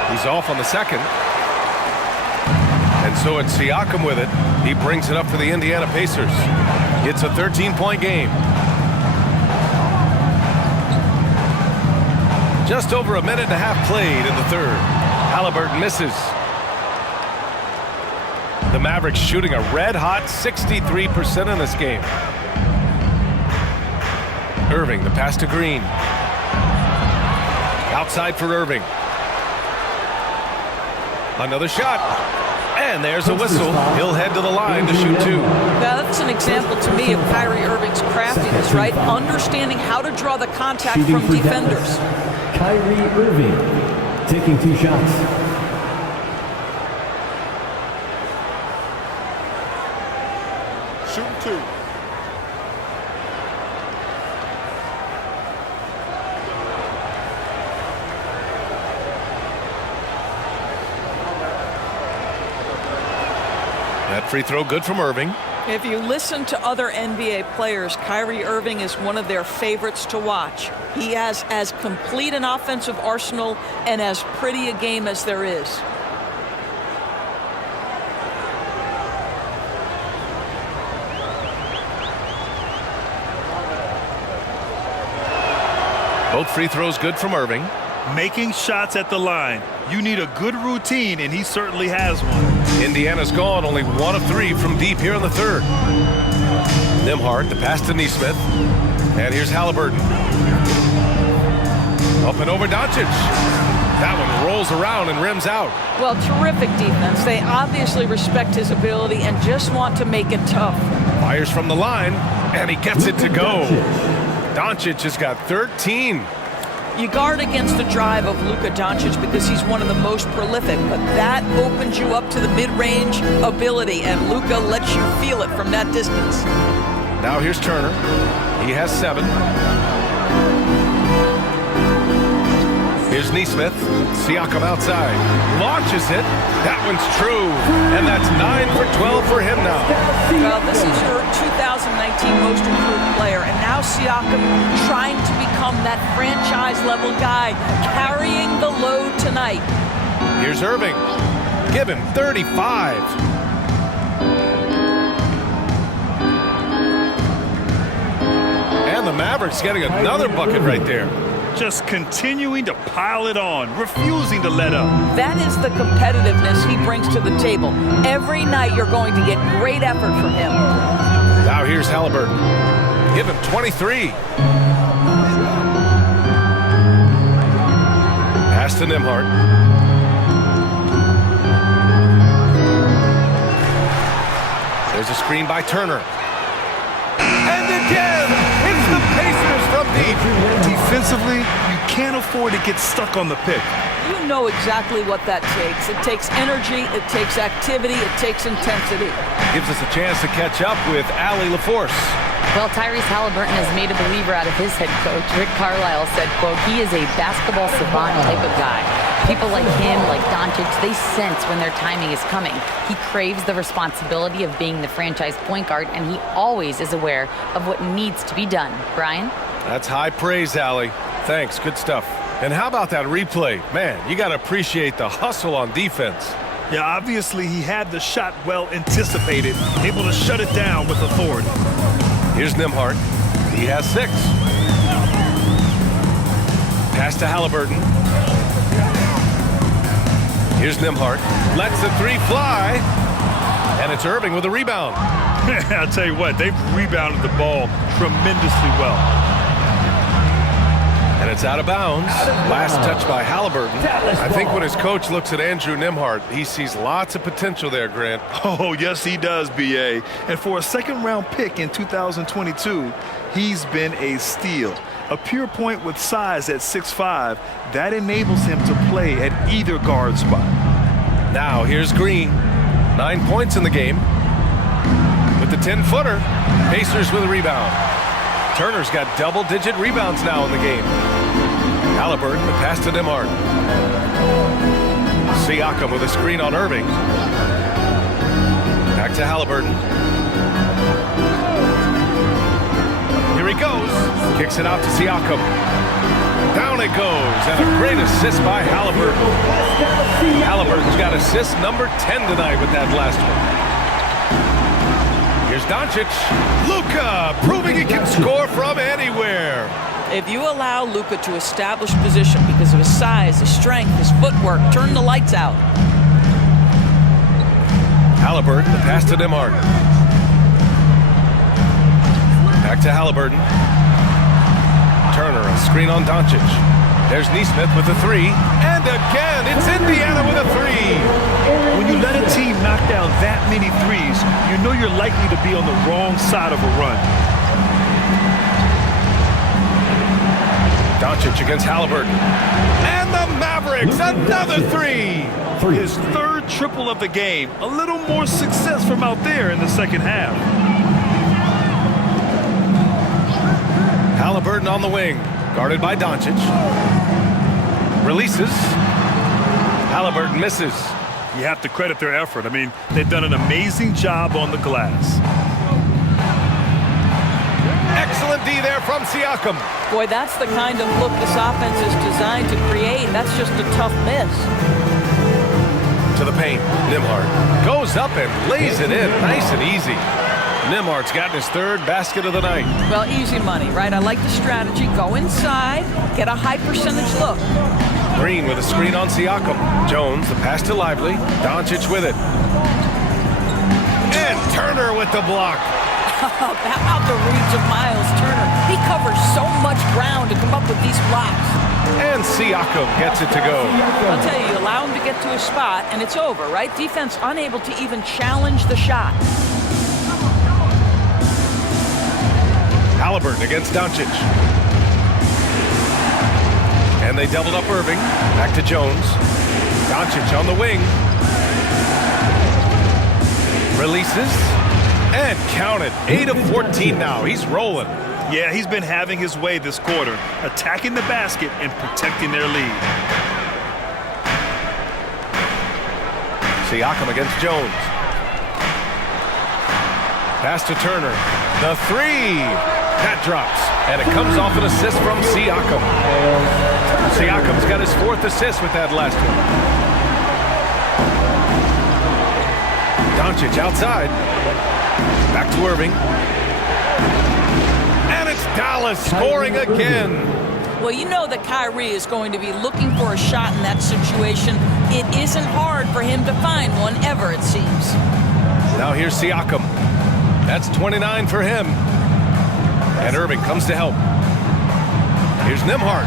He's off on the second. And so it's Siakam with it. He brings it up for the Indiana Pacers. It's a 13-point game. Just over a minute and a half played in the third. Halliburton misses. The Mavericks shooting a red-hot 63% in this game. Irving, the pass to Green. Outside for Irving. Another shot. And there's a whistle. He'll head to the line to shoot 2. Now, that's an example to me of Kyrie Irving's craftiness, right? Understanding how to draw the contact from defenders. Kyrie Irving taking 2 shots. 2. That free throw good from Irving. If you listen to other NBA players, Kyrie Irving is one of their favorites to watch. He has as complete an offensive arsenal and as pretty a game as there is. Both free throws good from Irving. Making shots at the line. You need a good routine, and he certainly has one. Indiana's gone only 1 of 3 from deep here in the third. Nembhard, the pass to Nesmith. And here's Halliburton. Up and over Doncic. That one rolls around and rims out. Well, terrific defense. They obviously respect his ability and just want to make it tough. Fires from the line, and he gets it to go. Doncic has got 13. You guard against the drive of Luka Doncic because he's one of the most prolific, but that opens you up to the mid-range ability, and Luka lets you feel it from that distance. Now here's Turner. He has 7. Here's Nesmith. Siakam outside. Launches it. That one's true. And that's 9 for 12 for him now. Well, this is your 2019 most improved player, and now Siakam trying to become that franchise-level guy, carrying the load tonight. Here's Irving. Give him 35. And the Mavericks getting another bucket right there. Just continuing to pile it on, refusing to let up. That is the competitiveness he brings to the table. Every night you're going to get great effort from him. Now here's Halliburton. Give him 23. Pass to Nembhard. There's a screen by Turner. And again, it's the Pacers from deep. Defensively, you can't afford to get stuck on the pick. You know exactly what that takes. It takes energy, it takes activity, it takes intensity. Gives us a chance to catch up with Allie LaForce. Well, Tyrese Halliburton has made a believer out of his head coach. Rick Carlisle said, quote, he is a basketball savant type of guy. People like him, like Doncic, they sense when their timing is coming. He craves the responsibility of being the franchise point guard, and he always is aware of what needs to be done. Brian? That's high praise, Allie. Thanks, good stuff. And how about that replay? Man, you got to appreciate the hustle on defense. Yeah, obviously he had the shot well anticipated, able to shut it down with authority. Here's Nembhard. He has 6. Pass to Halliburton. Here's Nembhard. Lets the 3 fly. And it's Irving with a rebound. I'll tell you what, they've rebounded the ball tremendously well. And it's out of bounds. Last touch by Halliburton. I think when his coach looks at Andrew Nembhard, he sees lots of potential there, Grant. Oh, yes, he does, B.A. And for a second-round pick in 2022, he's been a steal. A pure point with size at 6'5", that enables him to play at either guard spot. Now here's Green. 9 points in the game. With the 10-footer, Pacers with a rebound. Turner's got double-digit rebounds now in the game. Halliburton, the pass to Nembhard. Siakam with a screen on Irving. Back to Halliburton. Here he goes. Kicks it out to Siakam. Down it goes. And a great assist by Halliburton. Halliburton's got assist number 10 tonight with that last one. Here's Doncic. Luka proving he can score from anywhere. If you allow Luka to establish position because of his size, his strength, his footwork, turn the lights out. Halliburton, the pass to Nembhard. Back to Halliburton. Turner, a screen on Doncic. There's Nesmith with a 3. And again, it's Indiana with a 3. When you let a team knock down that many threes, you know you're likely to be on the wrong side of a run. Doncic against Halliburton. And the Mavericks, another 3. His third triple of the game. A little more success from out there in the second half. Halliburton on the wing, guarded by Doncic. Releases. Halliburton misses. You have to credit their effort. I mean, they've done an amazing job on the glass. Excellent D there from Siakam. Boy, that's the kind of look this offense is designed to create. That's just a tough miss. To the paint, Nembhard goes up and lays it in, nice and easy. Nembhard's gotten his third basket of the night. Well, easy money, right? I like the strategy. Go inside, get a high percentage look. Green with a screen on Siakam. Jones, the pass to Lively. Doncic with it. And Turner with the block. How about the reads of Miles Turner? He covers so much ground to come up with these blocks. And Siakam gets it to go. I'll tell you, you allow him to get to a spot, and it's over, right? Defense unable to even challenge the shot. Halliburton against Doncic. And they doubled up Irving. Back to Jones. Doncic on the wing. Releases. And counted. 8 of 14 now. He's rolling. Yeah, he's been having his way this quarter, attacking the basket and protecting their lead. Siakam against Jones. Pass to Turner. The three. That drops. And it comes off an assist from Siakam. Siakam's got his 4th assist with that last one. Doncic outside. Back to Irving. And it's Dallas scoring again. Well, you know that Kyrie is going to be looking for a shot in that situation. It isn't hard for him to find one ever, it seems. Now here's Siakam. That's 29 for him. And Irving comes to help. Here's Nembhard.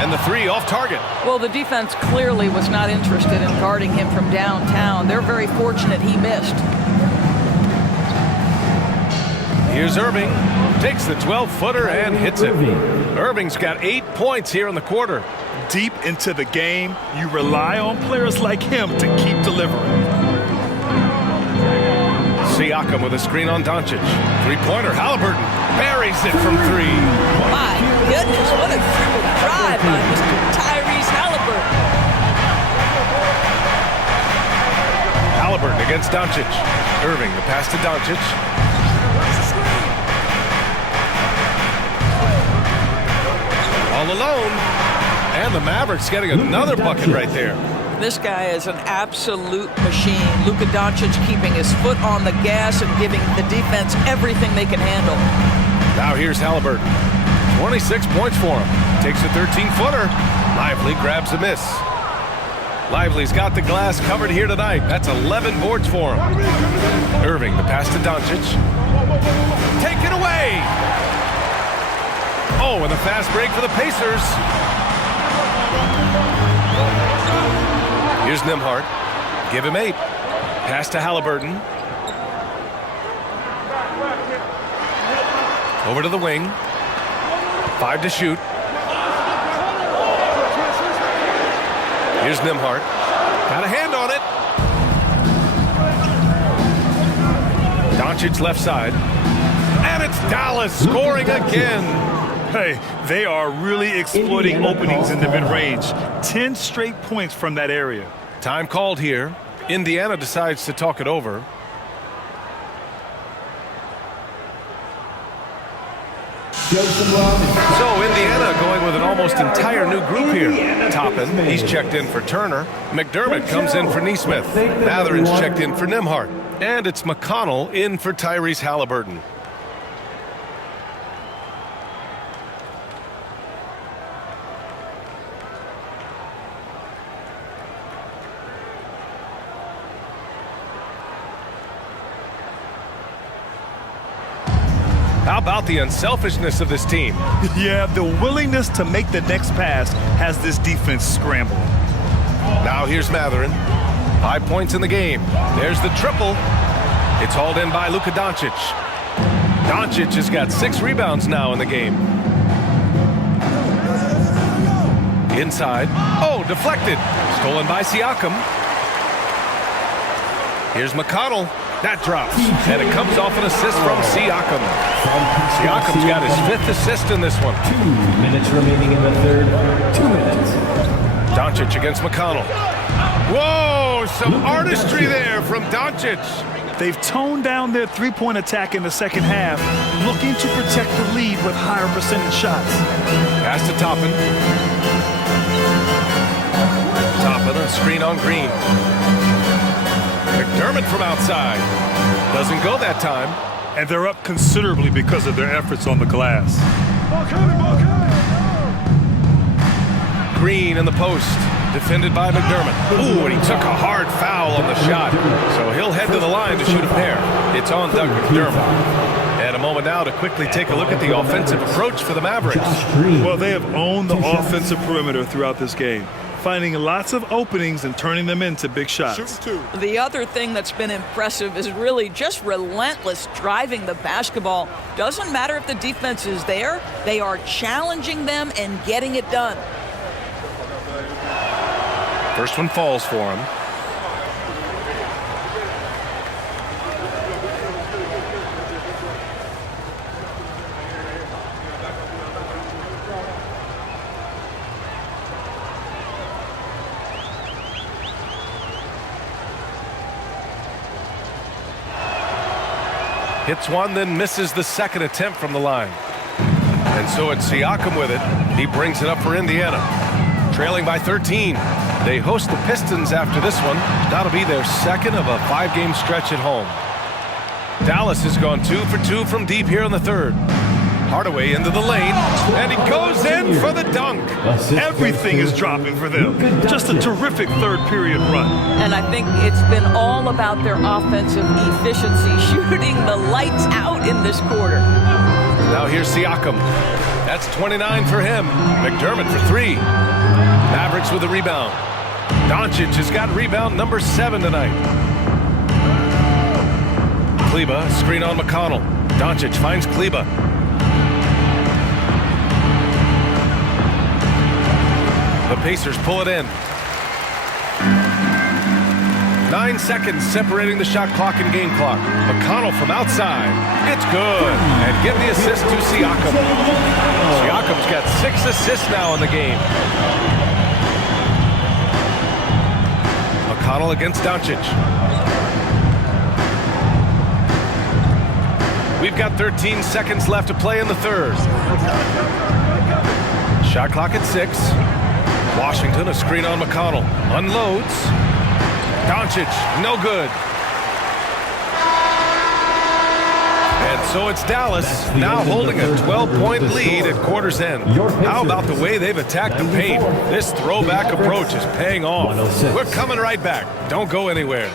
And the three off target. Well, the defense clearly was not interested in guarding him from downtown. They're very fortunate he missed. Here's Irving. Takes the 12-footer and hits it. Irving's got 8 points here in the quarter. Deep into the game, you rely on players like him to keep delivering. Siakam with a screen on Doncic. Three-pointer, Halliburton buries it from 3. My goodness, what a triple drive by Mr. Tyrese Halliburton. Halliburton against Doncic. Irving, the pass to Doncic. All alone. And the Mavericks getting another bucket right there. This guy is an absolute machine. Luka Doncic keeping his foot on the gas and giving the defense everything they can handle. Now here's Halliburton. 26 points for him. Takes a 13-footer. Lively grabs a miss. Lively's got the glass covered here tonight. That's 11 boards for him. Irving, the pass to Doncic. Take it away! Oh, and the fast break for the Pacers. Here's Nembhard. Give him 8. Pass to Halliburton. Over to the wing. 5 to shoot. Here's Nembhard. Got a hand on it. Doncic left side. And it's Dallas scoring again. Hey, they are really exploiting openings in the mid-range. 10 straight points from that area. Time called here. Indiana decides to talk it over. So Indiana going with an almost entire new group here. Toppin, he's checked in for Turner. McDermott comes in for Nesmith. Matherin's checked in for Nembhard. And it's McConnell in for Tyrese Halliburton. How about the unselfishness of this team? Yeah, the willingness to make the next pass has this defense scrambling. Now here's Matherin. 5 points in the game. There's the triple. It's hauled in by Luka Doncic. Doncic has got 6 rebounds now in the game. Inside. Oh, deflected. Stolen by Siakam. Here's McConnell. That drops, and it comes off an assist from Siakam. Siakam's got his 5th assist in this one. 2 minutes remaining in the third. 2 minutes. Doncic against McConnell. Whoa, some artistry there from Doncic. They've toned down their three-point attack in the second half, looking to protect the lead with higher percentage shots. Pass to Toppin. Toppin, a screen on Green. McDermott from outside. Doesn't go that time. And they're up considerably because of their efforts on the glass. Green in the post. Defended by McDermott. Ooh, and he took a hard foul on the shot. So he'll head to the line to shoot a pair. It's on Doug McDermott. And a moment now to quickly take a look at the offensive approach for the Mavericks. Well, they have owned the offensive perimeter throughout this game, finding lots of openings and turning them into big shots. The other thing that's been impressive is really just relentless driving the basketball. Doesn't matter if the defense is there, they are challenging them and getting it done. First one falls for him. Hits one, then misses the second attempt from the line. And so it's Siakam with it. He brings it up for Indiana. Trailing by 13. They host the Pistons after this one. That'll be their second of a 5-game stretch at home. Dallas has gone 2 for 2 from deep here in the third. Hardaway into the lane, and he goes in for the dunk. Everything is dropping for them. Just a terrific third period run. And I think it's been all about their offensive efficiency, shooting the lights out in this quarter. Now here's Siakam. That's 29 for him. McDermott for 3. Mavericks with a rebound. Doncic has got rebound number 7 tonight. Kleba, screen on McConnell. Doncic finds Kleba. The Pacers pull it in. 9 seconds separating the shot clock and game clock. McConnell from outside. It's good. And give the assist to Siakam. Siakam's got 6 assists now in the game. McConnell against Doncic. We've got 13 seconds left to play in the third. Shot clock at 6. Washington, a screen on McConnell. Unloads. Doncic, no good. And so it's Dallas now holding a 12-point lead at quarter's end. How about the way they've attacked the paint? This throwback approach is paying off. We're coming right back. Don't go anywhere.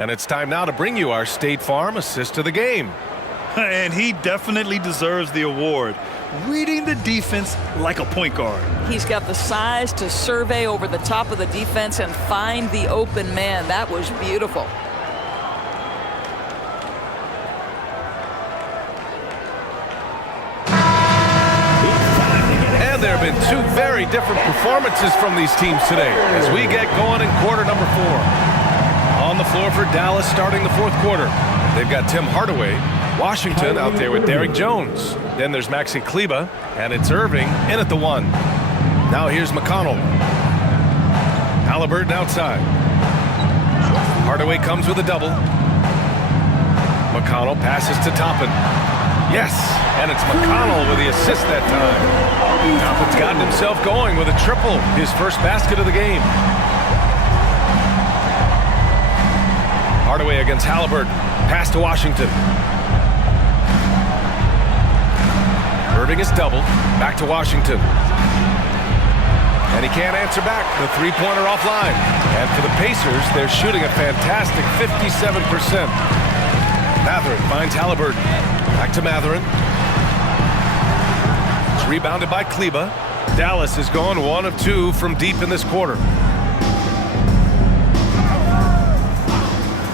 And it's time now to bring you our State Farm assist of the game. And he definitely deserves the award. Reading the defense like a point guard. He's got the size to survey over the top of the defense and find the open man. That was beautiful. And there have been 2 very different performances from these teams today as we get going in quarter number 4. On the floor for Dallas starting the 4th quarter. They've got Tim Hardaway. Washington out there with Derrick Jones. Then there's Maxi Kleba, and it's Irving in at the 1. Now here's McConnell. Halliburton outside. Hardaway comes with a double. McConnell passes to Toppin. Yes, and it's McConnell with the assist that time. Toppin's gotten himself going with a triple, his first basket of the game. Hardaway against Halliburton. Pass to Washington. Irving is doubled. Back to Washington. And he can't answer back. The three-pointer offline. And for the Pacers, they're shooting a fantastic 57%. Matherin finds Halliburton. Back to Matherin. It's rebounded by Kleba. Dallas has gone 1 of 2 from deep in this quarter.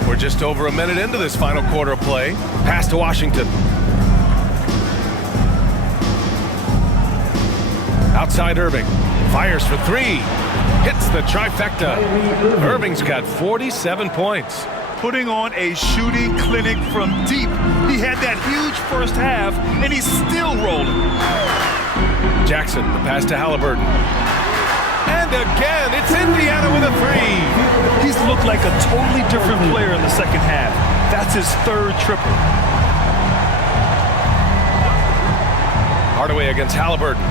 We're just over a minute into this final quarter of play. Pass to Washington. Outside Irving. Fires for 3. Hits the trifecta. Irving's got 47 points. Putting on a shooting clinic from deep. He had that huge first half, and he's still rolling. Jackson, the pass to Halliburton. And again, it's Indiana with a 3. He's looked like a totally different player in the second half. That's his third triple. Hardaway against Halliburton.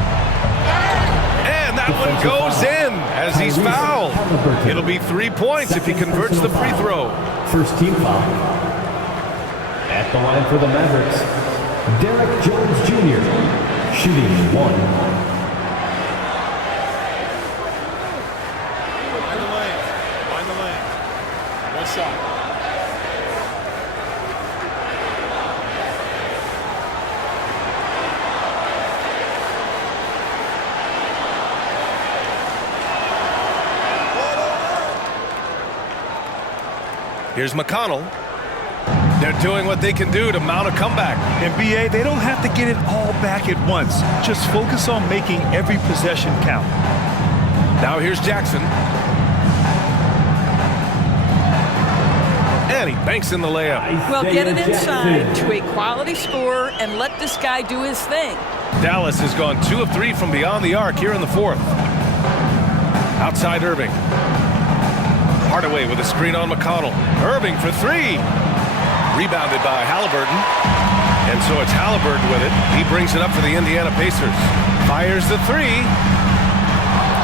And that one goes in as he's fouled. It'll be 3 points if he converts the free throw. First team foul. At the line for the Mavericks, Derek Jones Jr. shooting 1. Find the lane. One shot. Here's McConnell. They're doing what they can do to mount a comeback. NBA, they don't have to get it all back at once. Just focus on making every possession count. Now here's Jackson. And he banks in the layup. Well, get it inside to a quality scorer and let this guy do his thing. Dallas has gone 2 of 3 from beyond the arc here in the 4th. Outside Irving. Hardaway with a screen on McConnell. Irving for 3. Rebounded by Halliburton. And so it's Halliburton with it. He brings it up for the Indiana Pacers. Fires the 3.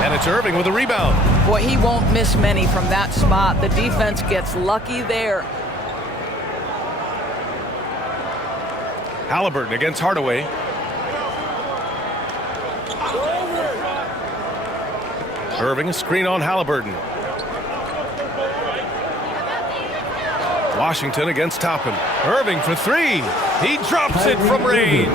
And it's Irving with a rebound. Boy, he won't miss many from that spot. The defense gets lucky there. Halliburton against Hardaway. Irving, a screen on Halliburton. Washington against Toppin. Irving for 3. He drops it from range.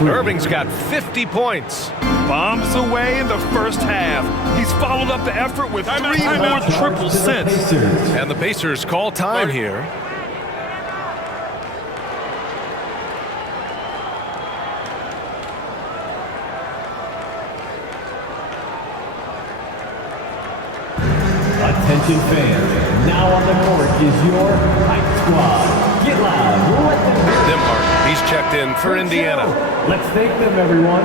Irving's got 50 points. Bombs away in the first half. He's followed up the effort with 3 more triples since. And the Pacers call time here. Attention fans, now on the court is your Hype Squad. Get loud, let them hear. Nembhard, he's checked in for Indiana. Let's thank them, everyone.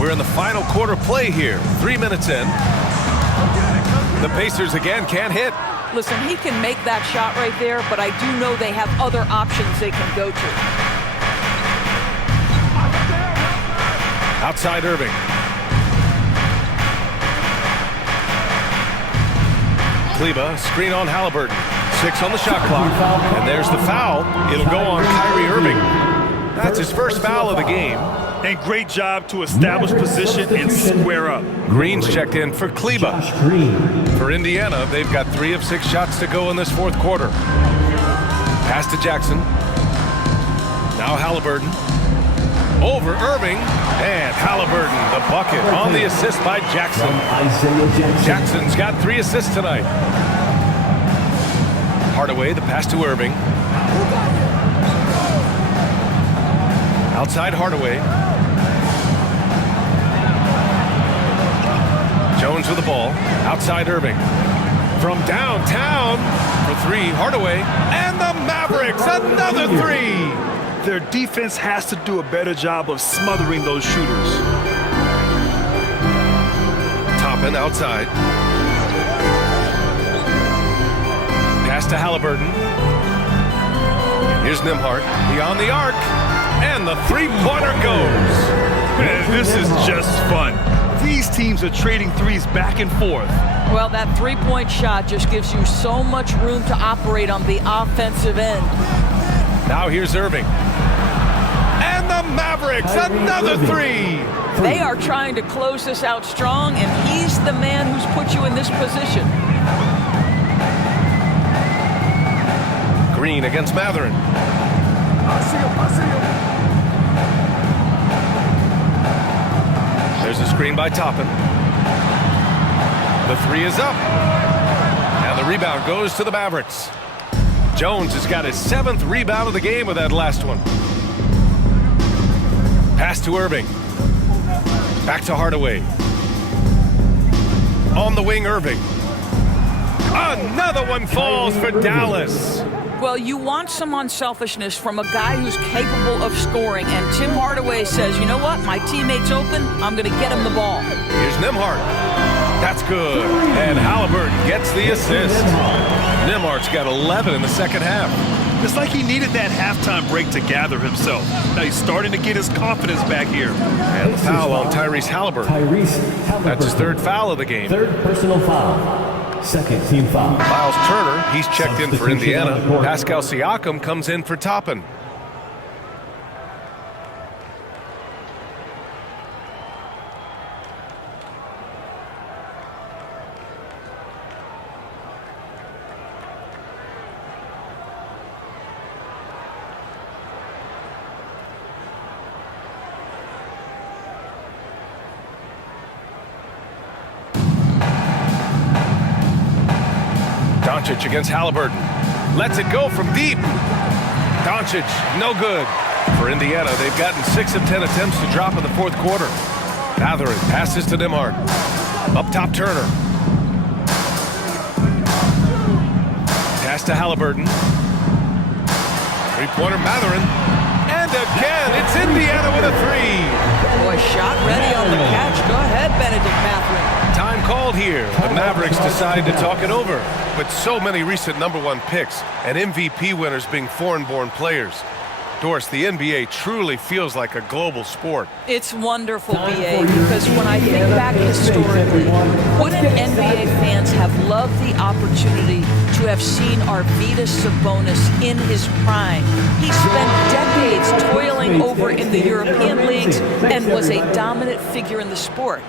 We're in the final quarter play here. 3 minutes in. The Pacers again can't hit. Listen, he can make that shot right there, but I do know they have other options they can go to. Outside Irving. Kleba, screen on Halliburton. 6 on the shot clock. And there's the foul. It'll go on Kyrie Irving. That's his first foul of the game. And great job to establish position and square up. Green's checked in for Kleba. For Indiana, they've got 3 of 6 shots to go in this 4th quarter. Pass to Jackson. Now Halliburton. Over Irving. And Halliburton, the bucket on the assist by Jackson. Jackson's got 3 assists tonight. Hardaway, the pass to Irving. Outside Hardaway. Jones with the ball. Outside Irving. From downtown for 3. Hardaway. And the Mavericks, another 3. Their defense has to do a better job of smothering those shooters. Toppin outside. Pass to Halliburton. Here's Nembhard beyond the arc, and the three-pointer goes. Man, this is just fun. These teams are trading threes back and forth. Well, that three-point shot just gives you so much room to operate on the offensive end. Now here's Irving. And the Mavericks, another three. They are trying to close this out strong, and he's the man who's put you in this position. Green against Mathurin. There's a screen by Toppin. The three is up. And the rebound goes to the Mavericks. Jones has got his 7th rebound of the game with that last one. Pass to Irving. Back to Hardaway. On the wing, Irving. Another one falls for Dallas. Well, you want some unselfishness from a guy who's capable of scoring, and Tim Hardaway says, you know what, my teammate's open, I'm going to get him the ball. Here's Nembhard. That's good. And Halliburton gets the assist. Nembhard's got 11 in the second half. It's like he needed that halftime break to gather himself. Now he's starting to get his confidence back here. And the foul on Tyrese Halliburton. That's his 3rd foul of the game. 3rd personal foul. 2nd team foul. Miles Turner, he's checked in for Indiana. Pascal Siakam comes in for Toppin. Doncic against Halliburton. Lets it go from deep. Doncic, no good. For Indiana, they've gotten 6 of 10 attempts to drop in the 4th quarter. Mathurin passes to Nembhard. Up top, Turner. Pass to Halliburton. Three-pointer, Mathurin. And again, it's Indiana with a 3. Boy, shot ready on the catch. Go ahead, Benedict Mathurin. Time called here. The Mavericks decide to talk it over. With so many recent #1 picks and MVP winners being foreign-born players, Doris, the NBA truly feels like a global sport. It's wonderful, BA, because when I think back historically, wouldn't NBA fans have loved the opportunity to have seen Arvydas Sabonis in his prime? He spent decades toiling over in the European leagues and was a dominant figure in the sport.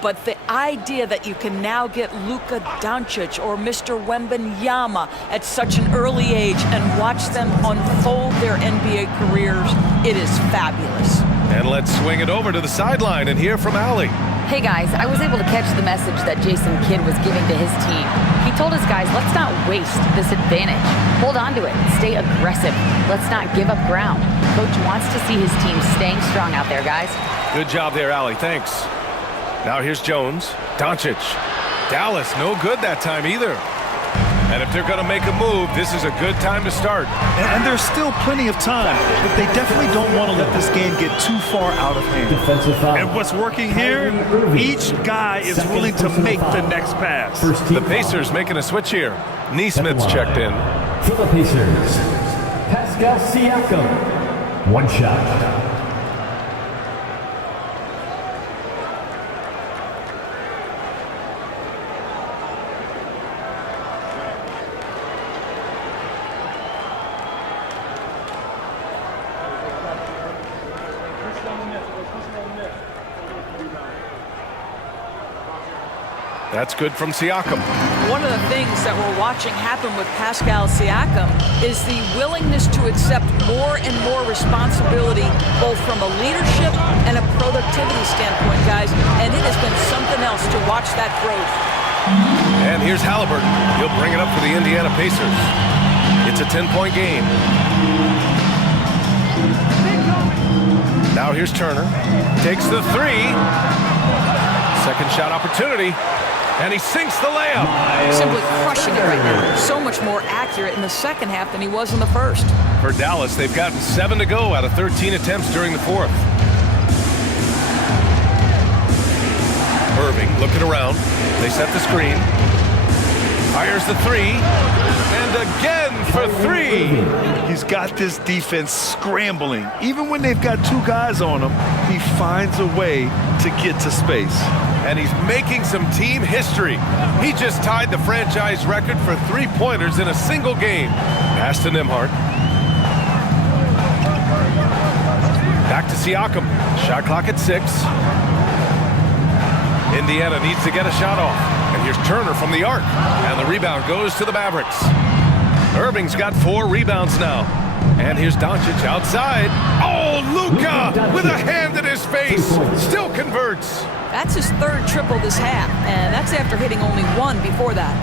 But the idea that you can now get Luka Doncic or Mr. Wembanyama at such an early age and watch them unfold their NBA careers, it is fabulous. And let's swing it over to the sideline and hear from Allie. Hey guys, I was able to catch the message that Jason Kidd was giving to his team. He told his guys, let's not waste this advantage. Hold on to it and stay aggressive. Let's not give up ground. Coach wants to see his team staying strong out there, guys. Good job there, Allie. Thanks. Now here's Jones. Doncic. Dallas, no good that time either. And if they're going to make a move, this is a good time to start. And there's still plenty of time, but they definitely don't want to let this game get too far out of hand. Defensive foul. And what's working here, each guy is willing to make the next pass. The Pacers making a switch here. Neesmith's checked in. For the Pacers, Pascal Siakam. 1 shot. That's good from Siakam. One of the things that we're watching happen with Pascal Siakam is the willingness to accept more and more responsibility, both from a leadership and a productivity standpoint, guys. And it has been something else to watch that growth. And here's Halliburton. He'll bring it up for the Indiana Pacers. It's a 10-point game. Now here's Turner. Takes the 3. Second shot opportunity. And he sinks the layup. Simply crushing it right now. So much more accurate in the second half than he was in the first. For Dallas, they've gotten 7 to go out of 13 attempts during the 4th. Irving looking around. They set the screen. Fires the three. And again for three. He's got this defense scrambling. Even when they've got two guys on him, he finds a way to get to space. And he's making some team history. He just tied the franchise record for three-pointers in a single game. Pass to Nembhard. Back to Siakam. Shot clock at 6. Indiana needs to get a shot off. And here's Turner from the arc. And the rebound goes to the Mavericks. Irving's got 4 rebounds now. And here's Doncic outside. Oh, Luka with a hand in his face. Still converts. That's his 3rd triple this half, and that's after hitting only 1 before that.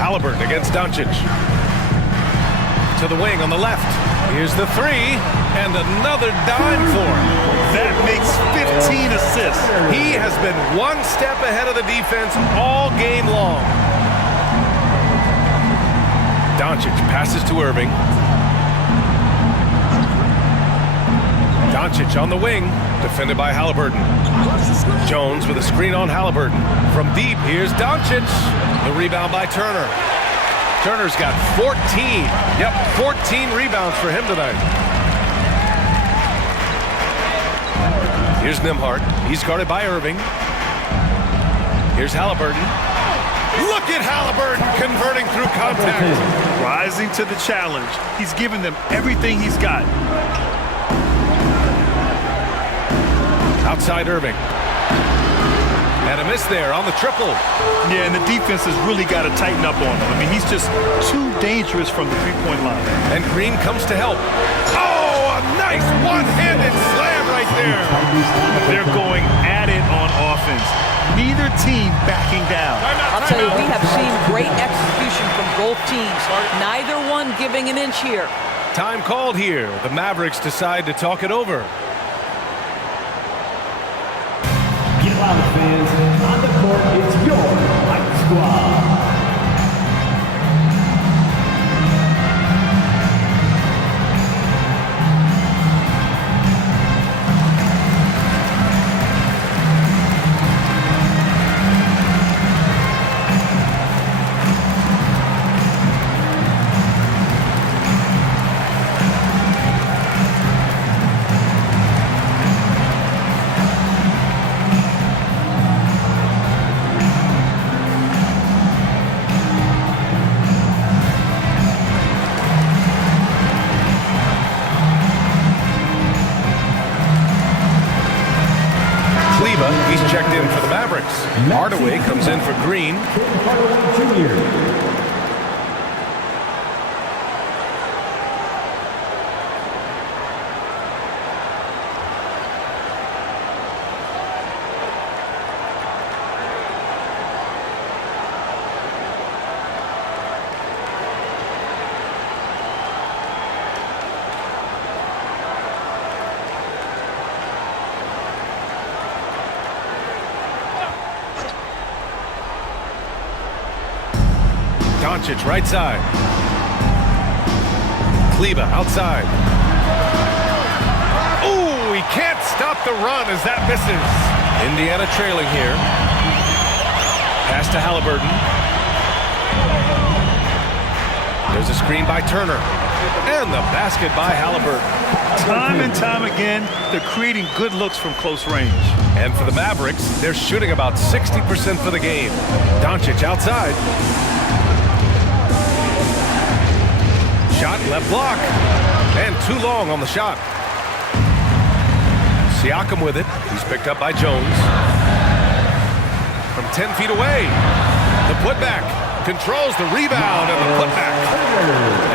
Halliburton against Doncic. To the wing on the left. Here's the 3, and another dime for him. That makes 15 assists. He has been one step ahead of the defense all game long. Doncic passes to Irving. Doncic on the wing, defended by Halliburton. Jones with a screen on Halliburton. From deep, here's Doncic. The rebound by Turner. Turner's got 14. Yep, 14 rebounds for him tonight. Here's Nembhard. He's guarded by Irving. Here's Halliburton. Look at Halliburton converting through contact. Rising to the challenge. He's given them everything he's got. Outside Irving. And a miss there on the triple. Yeah, and the defense has really got to tighten up on him. I mean, he's just too dangerous from the three-point line. And Green comes to help. Oh, a nice one-handed slam right there. They're going at it on offense. Neither team backing down. I'll tell you, we have seen great execution from both teams. Neither one giving an inch here. Time called here. The Mavericks decide to talk it over. Get loud, fans. On the court, it's your Hype Squad. He's checked in for the Mavericks. Hardaway comes in for Green. Jr. Doncic right side. Kleber outside. Ooh, he can't stop the run as that misses. Indiana trailing here. Pass to Halliburton. There's a screen by Turner. And the basket by Halliburton. Time and time again, they're creating good looks from close range. And for the Mavericks, they're shooting about 60% for the game. Doncic outside. Shot left block. And too long on the shot. Siakam with it. He's picked up by Jones. From 10 feet away. The putback. Controls the rebound and the putback.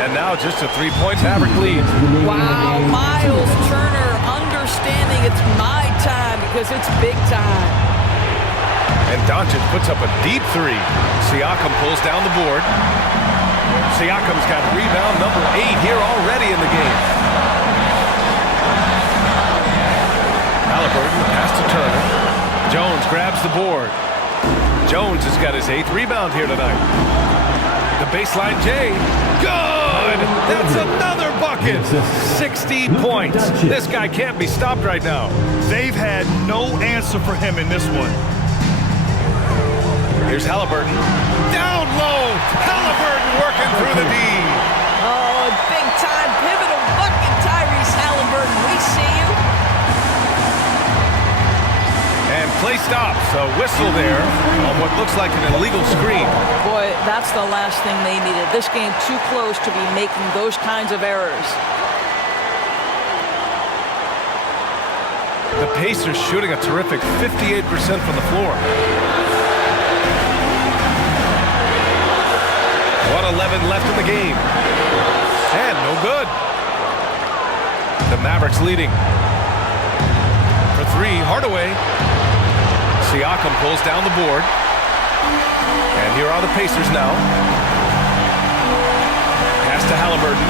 And now just a three-point Maverick lead. Wow, Miles Turner understanding it's my time because it's big time. And Doncic puts up a deep three. Siakam pulls down the board. Siakam's got rebound number 8 here already in the game. Halliburton pass to Turner. Jones grabs the board. Jones has got his 8th rebound here tonight. The baseline J. Good! That's another bucket! bucket. 60 points. This guy can't be stopped right now. They've had no answer for him in this one. Here's Halliburton. Down low. Halliburton working through the D. Oh, big time pivotal bucket, Tyrese Halliburton. We see you. And play stops. A whistle there on what looks like an illegal screen. Boy, that's the last thing they needed. This game too close to be making those kinds of errors. The Pacers shooting a terrific 58% from the floor. 1:11 left in the game. And no good. The Mavericks leading. For three, Hardaway. Siakam pulls down the board. And here are the Pacers now. Pass to Halliburton.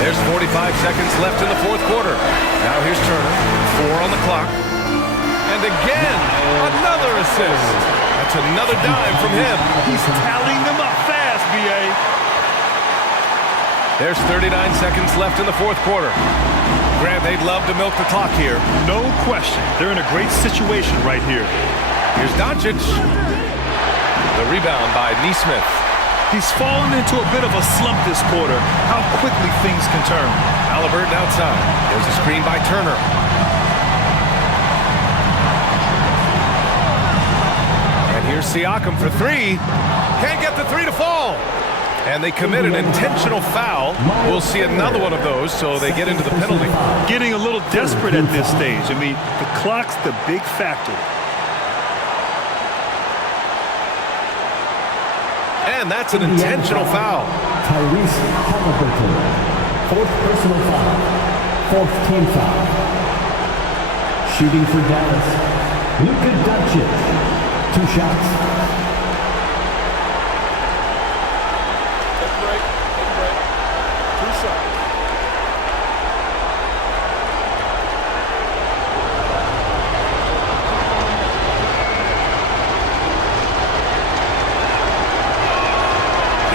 There's 45 seconds left in the fourth quarter. Now here's Turner. 4 on the clock. And again, another assist. That's another dime from him. He's tallying them up fast, B.A. There's 39 seconds left in the fourth quarter. Grant, they'd love to milk the clock here. No question. They're in a great situation right here. Here's Doncic. The rebound by Nesmith. He's fallen into a bit of a slump this quarter. How quickly things can turn. Halliburton outside. There's a screen by Turner. And here's Siakam for three. Can't get the three to fall. And they commit an intentional foul. We'll see another one of those, so they get into the penalty. Getting a little desperate at this stage. I mean, the clock's the big factor. And that's an intentional foul. Tyrese Halliburton. 4th personal foul. 4th team foul. Shooting for Dallas. Luka Doncic. 2 shots.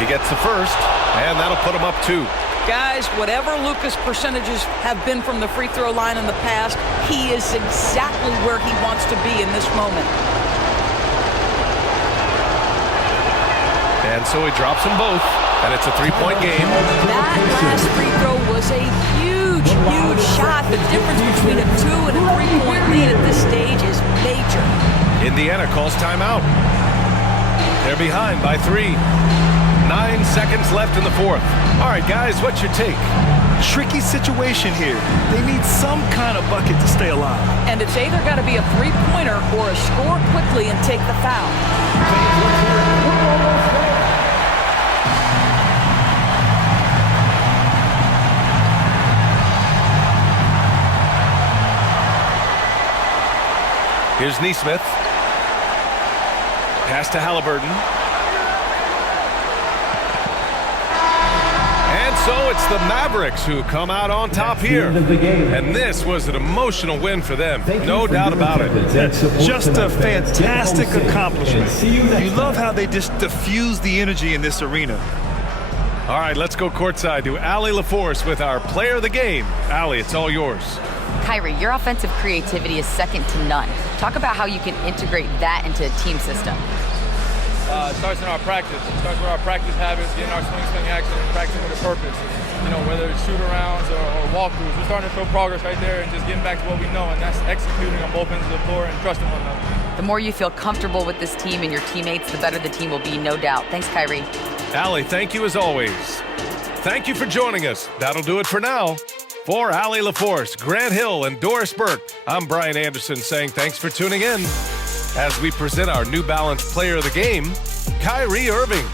Gets the first, and that'll put him up 2. Guys, whatever Luka's percentages have been from the free throw line in the past, he is exactly where he wants to be in this moment. And so he drops them both, and it's a 3-point game. That last free throw was a huge, huge shot. The difference between a 2 and a 3-point lead at this stage is major. Indiana calls timeout. They're behind by 3. 9 seconds left in the fourth. All right, guys, what's your take? Tricky situation here. They need some kind of bucket to stay alive. And it's either got to be a three-pointer or a score quickly and take the foul. Here's Nesmith. Pass to Halliburton. So it's the Mavericks who come out on top here. And this was an emotional win for them. No doubt about it. Just a fantastic accomplishment. You love how they just diffuse the energy in this arena. All right, let's go courtside to Allie LaForce with our player of the game. Allie, it's all yours. Kyrie, your offensive creativity is second to none. Talk about how you can integrate that into a team system. It starts in our practice. It starts with our practice habits, getting our swing action, and practicing with a purpose. You know, whether it's shoot-arounds or walkthroughs, we're starting to show progress right there and just getting back to what we know, and that's executing on both ends of the floor and trusting one another. The more you feel comfortable with this team and your teammates, the better the team will be, no doubt. Thanks, Kyrie. Allie, thank you as always. Thank you for joining us. That'll do it for now. For Allie LaForce, Grant Hill, and Doris Burke, I'm Brian Anderson saying thanks for tuning in as we present our New Balance Player of the Game, Kyrie Irving.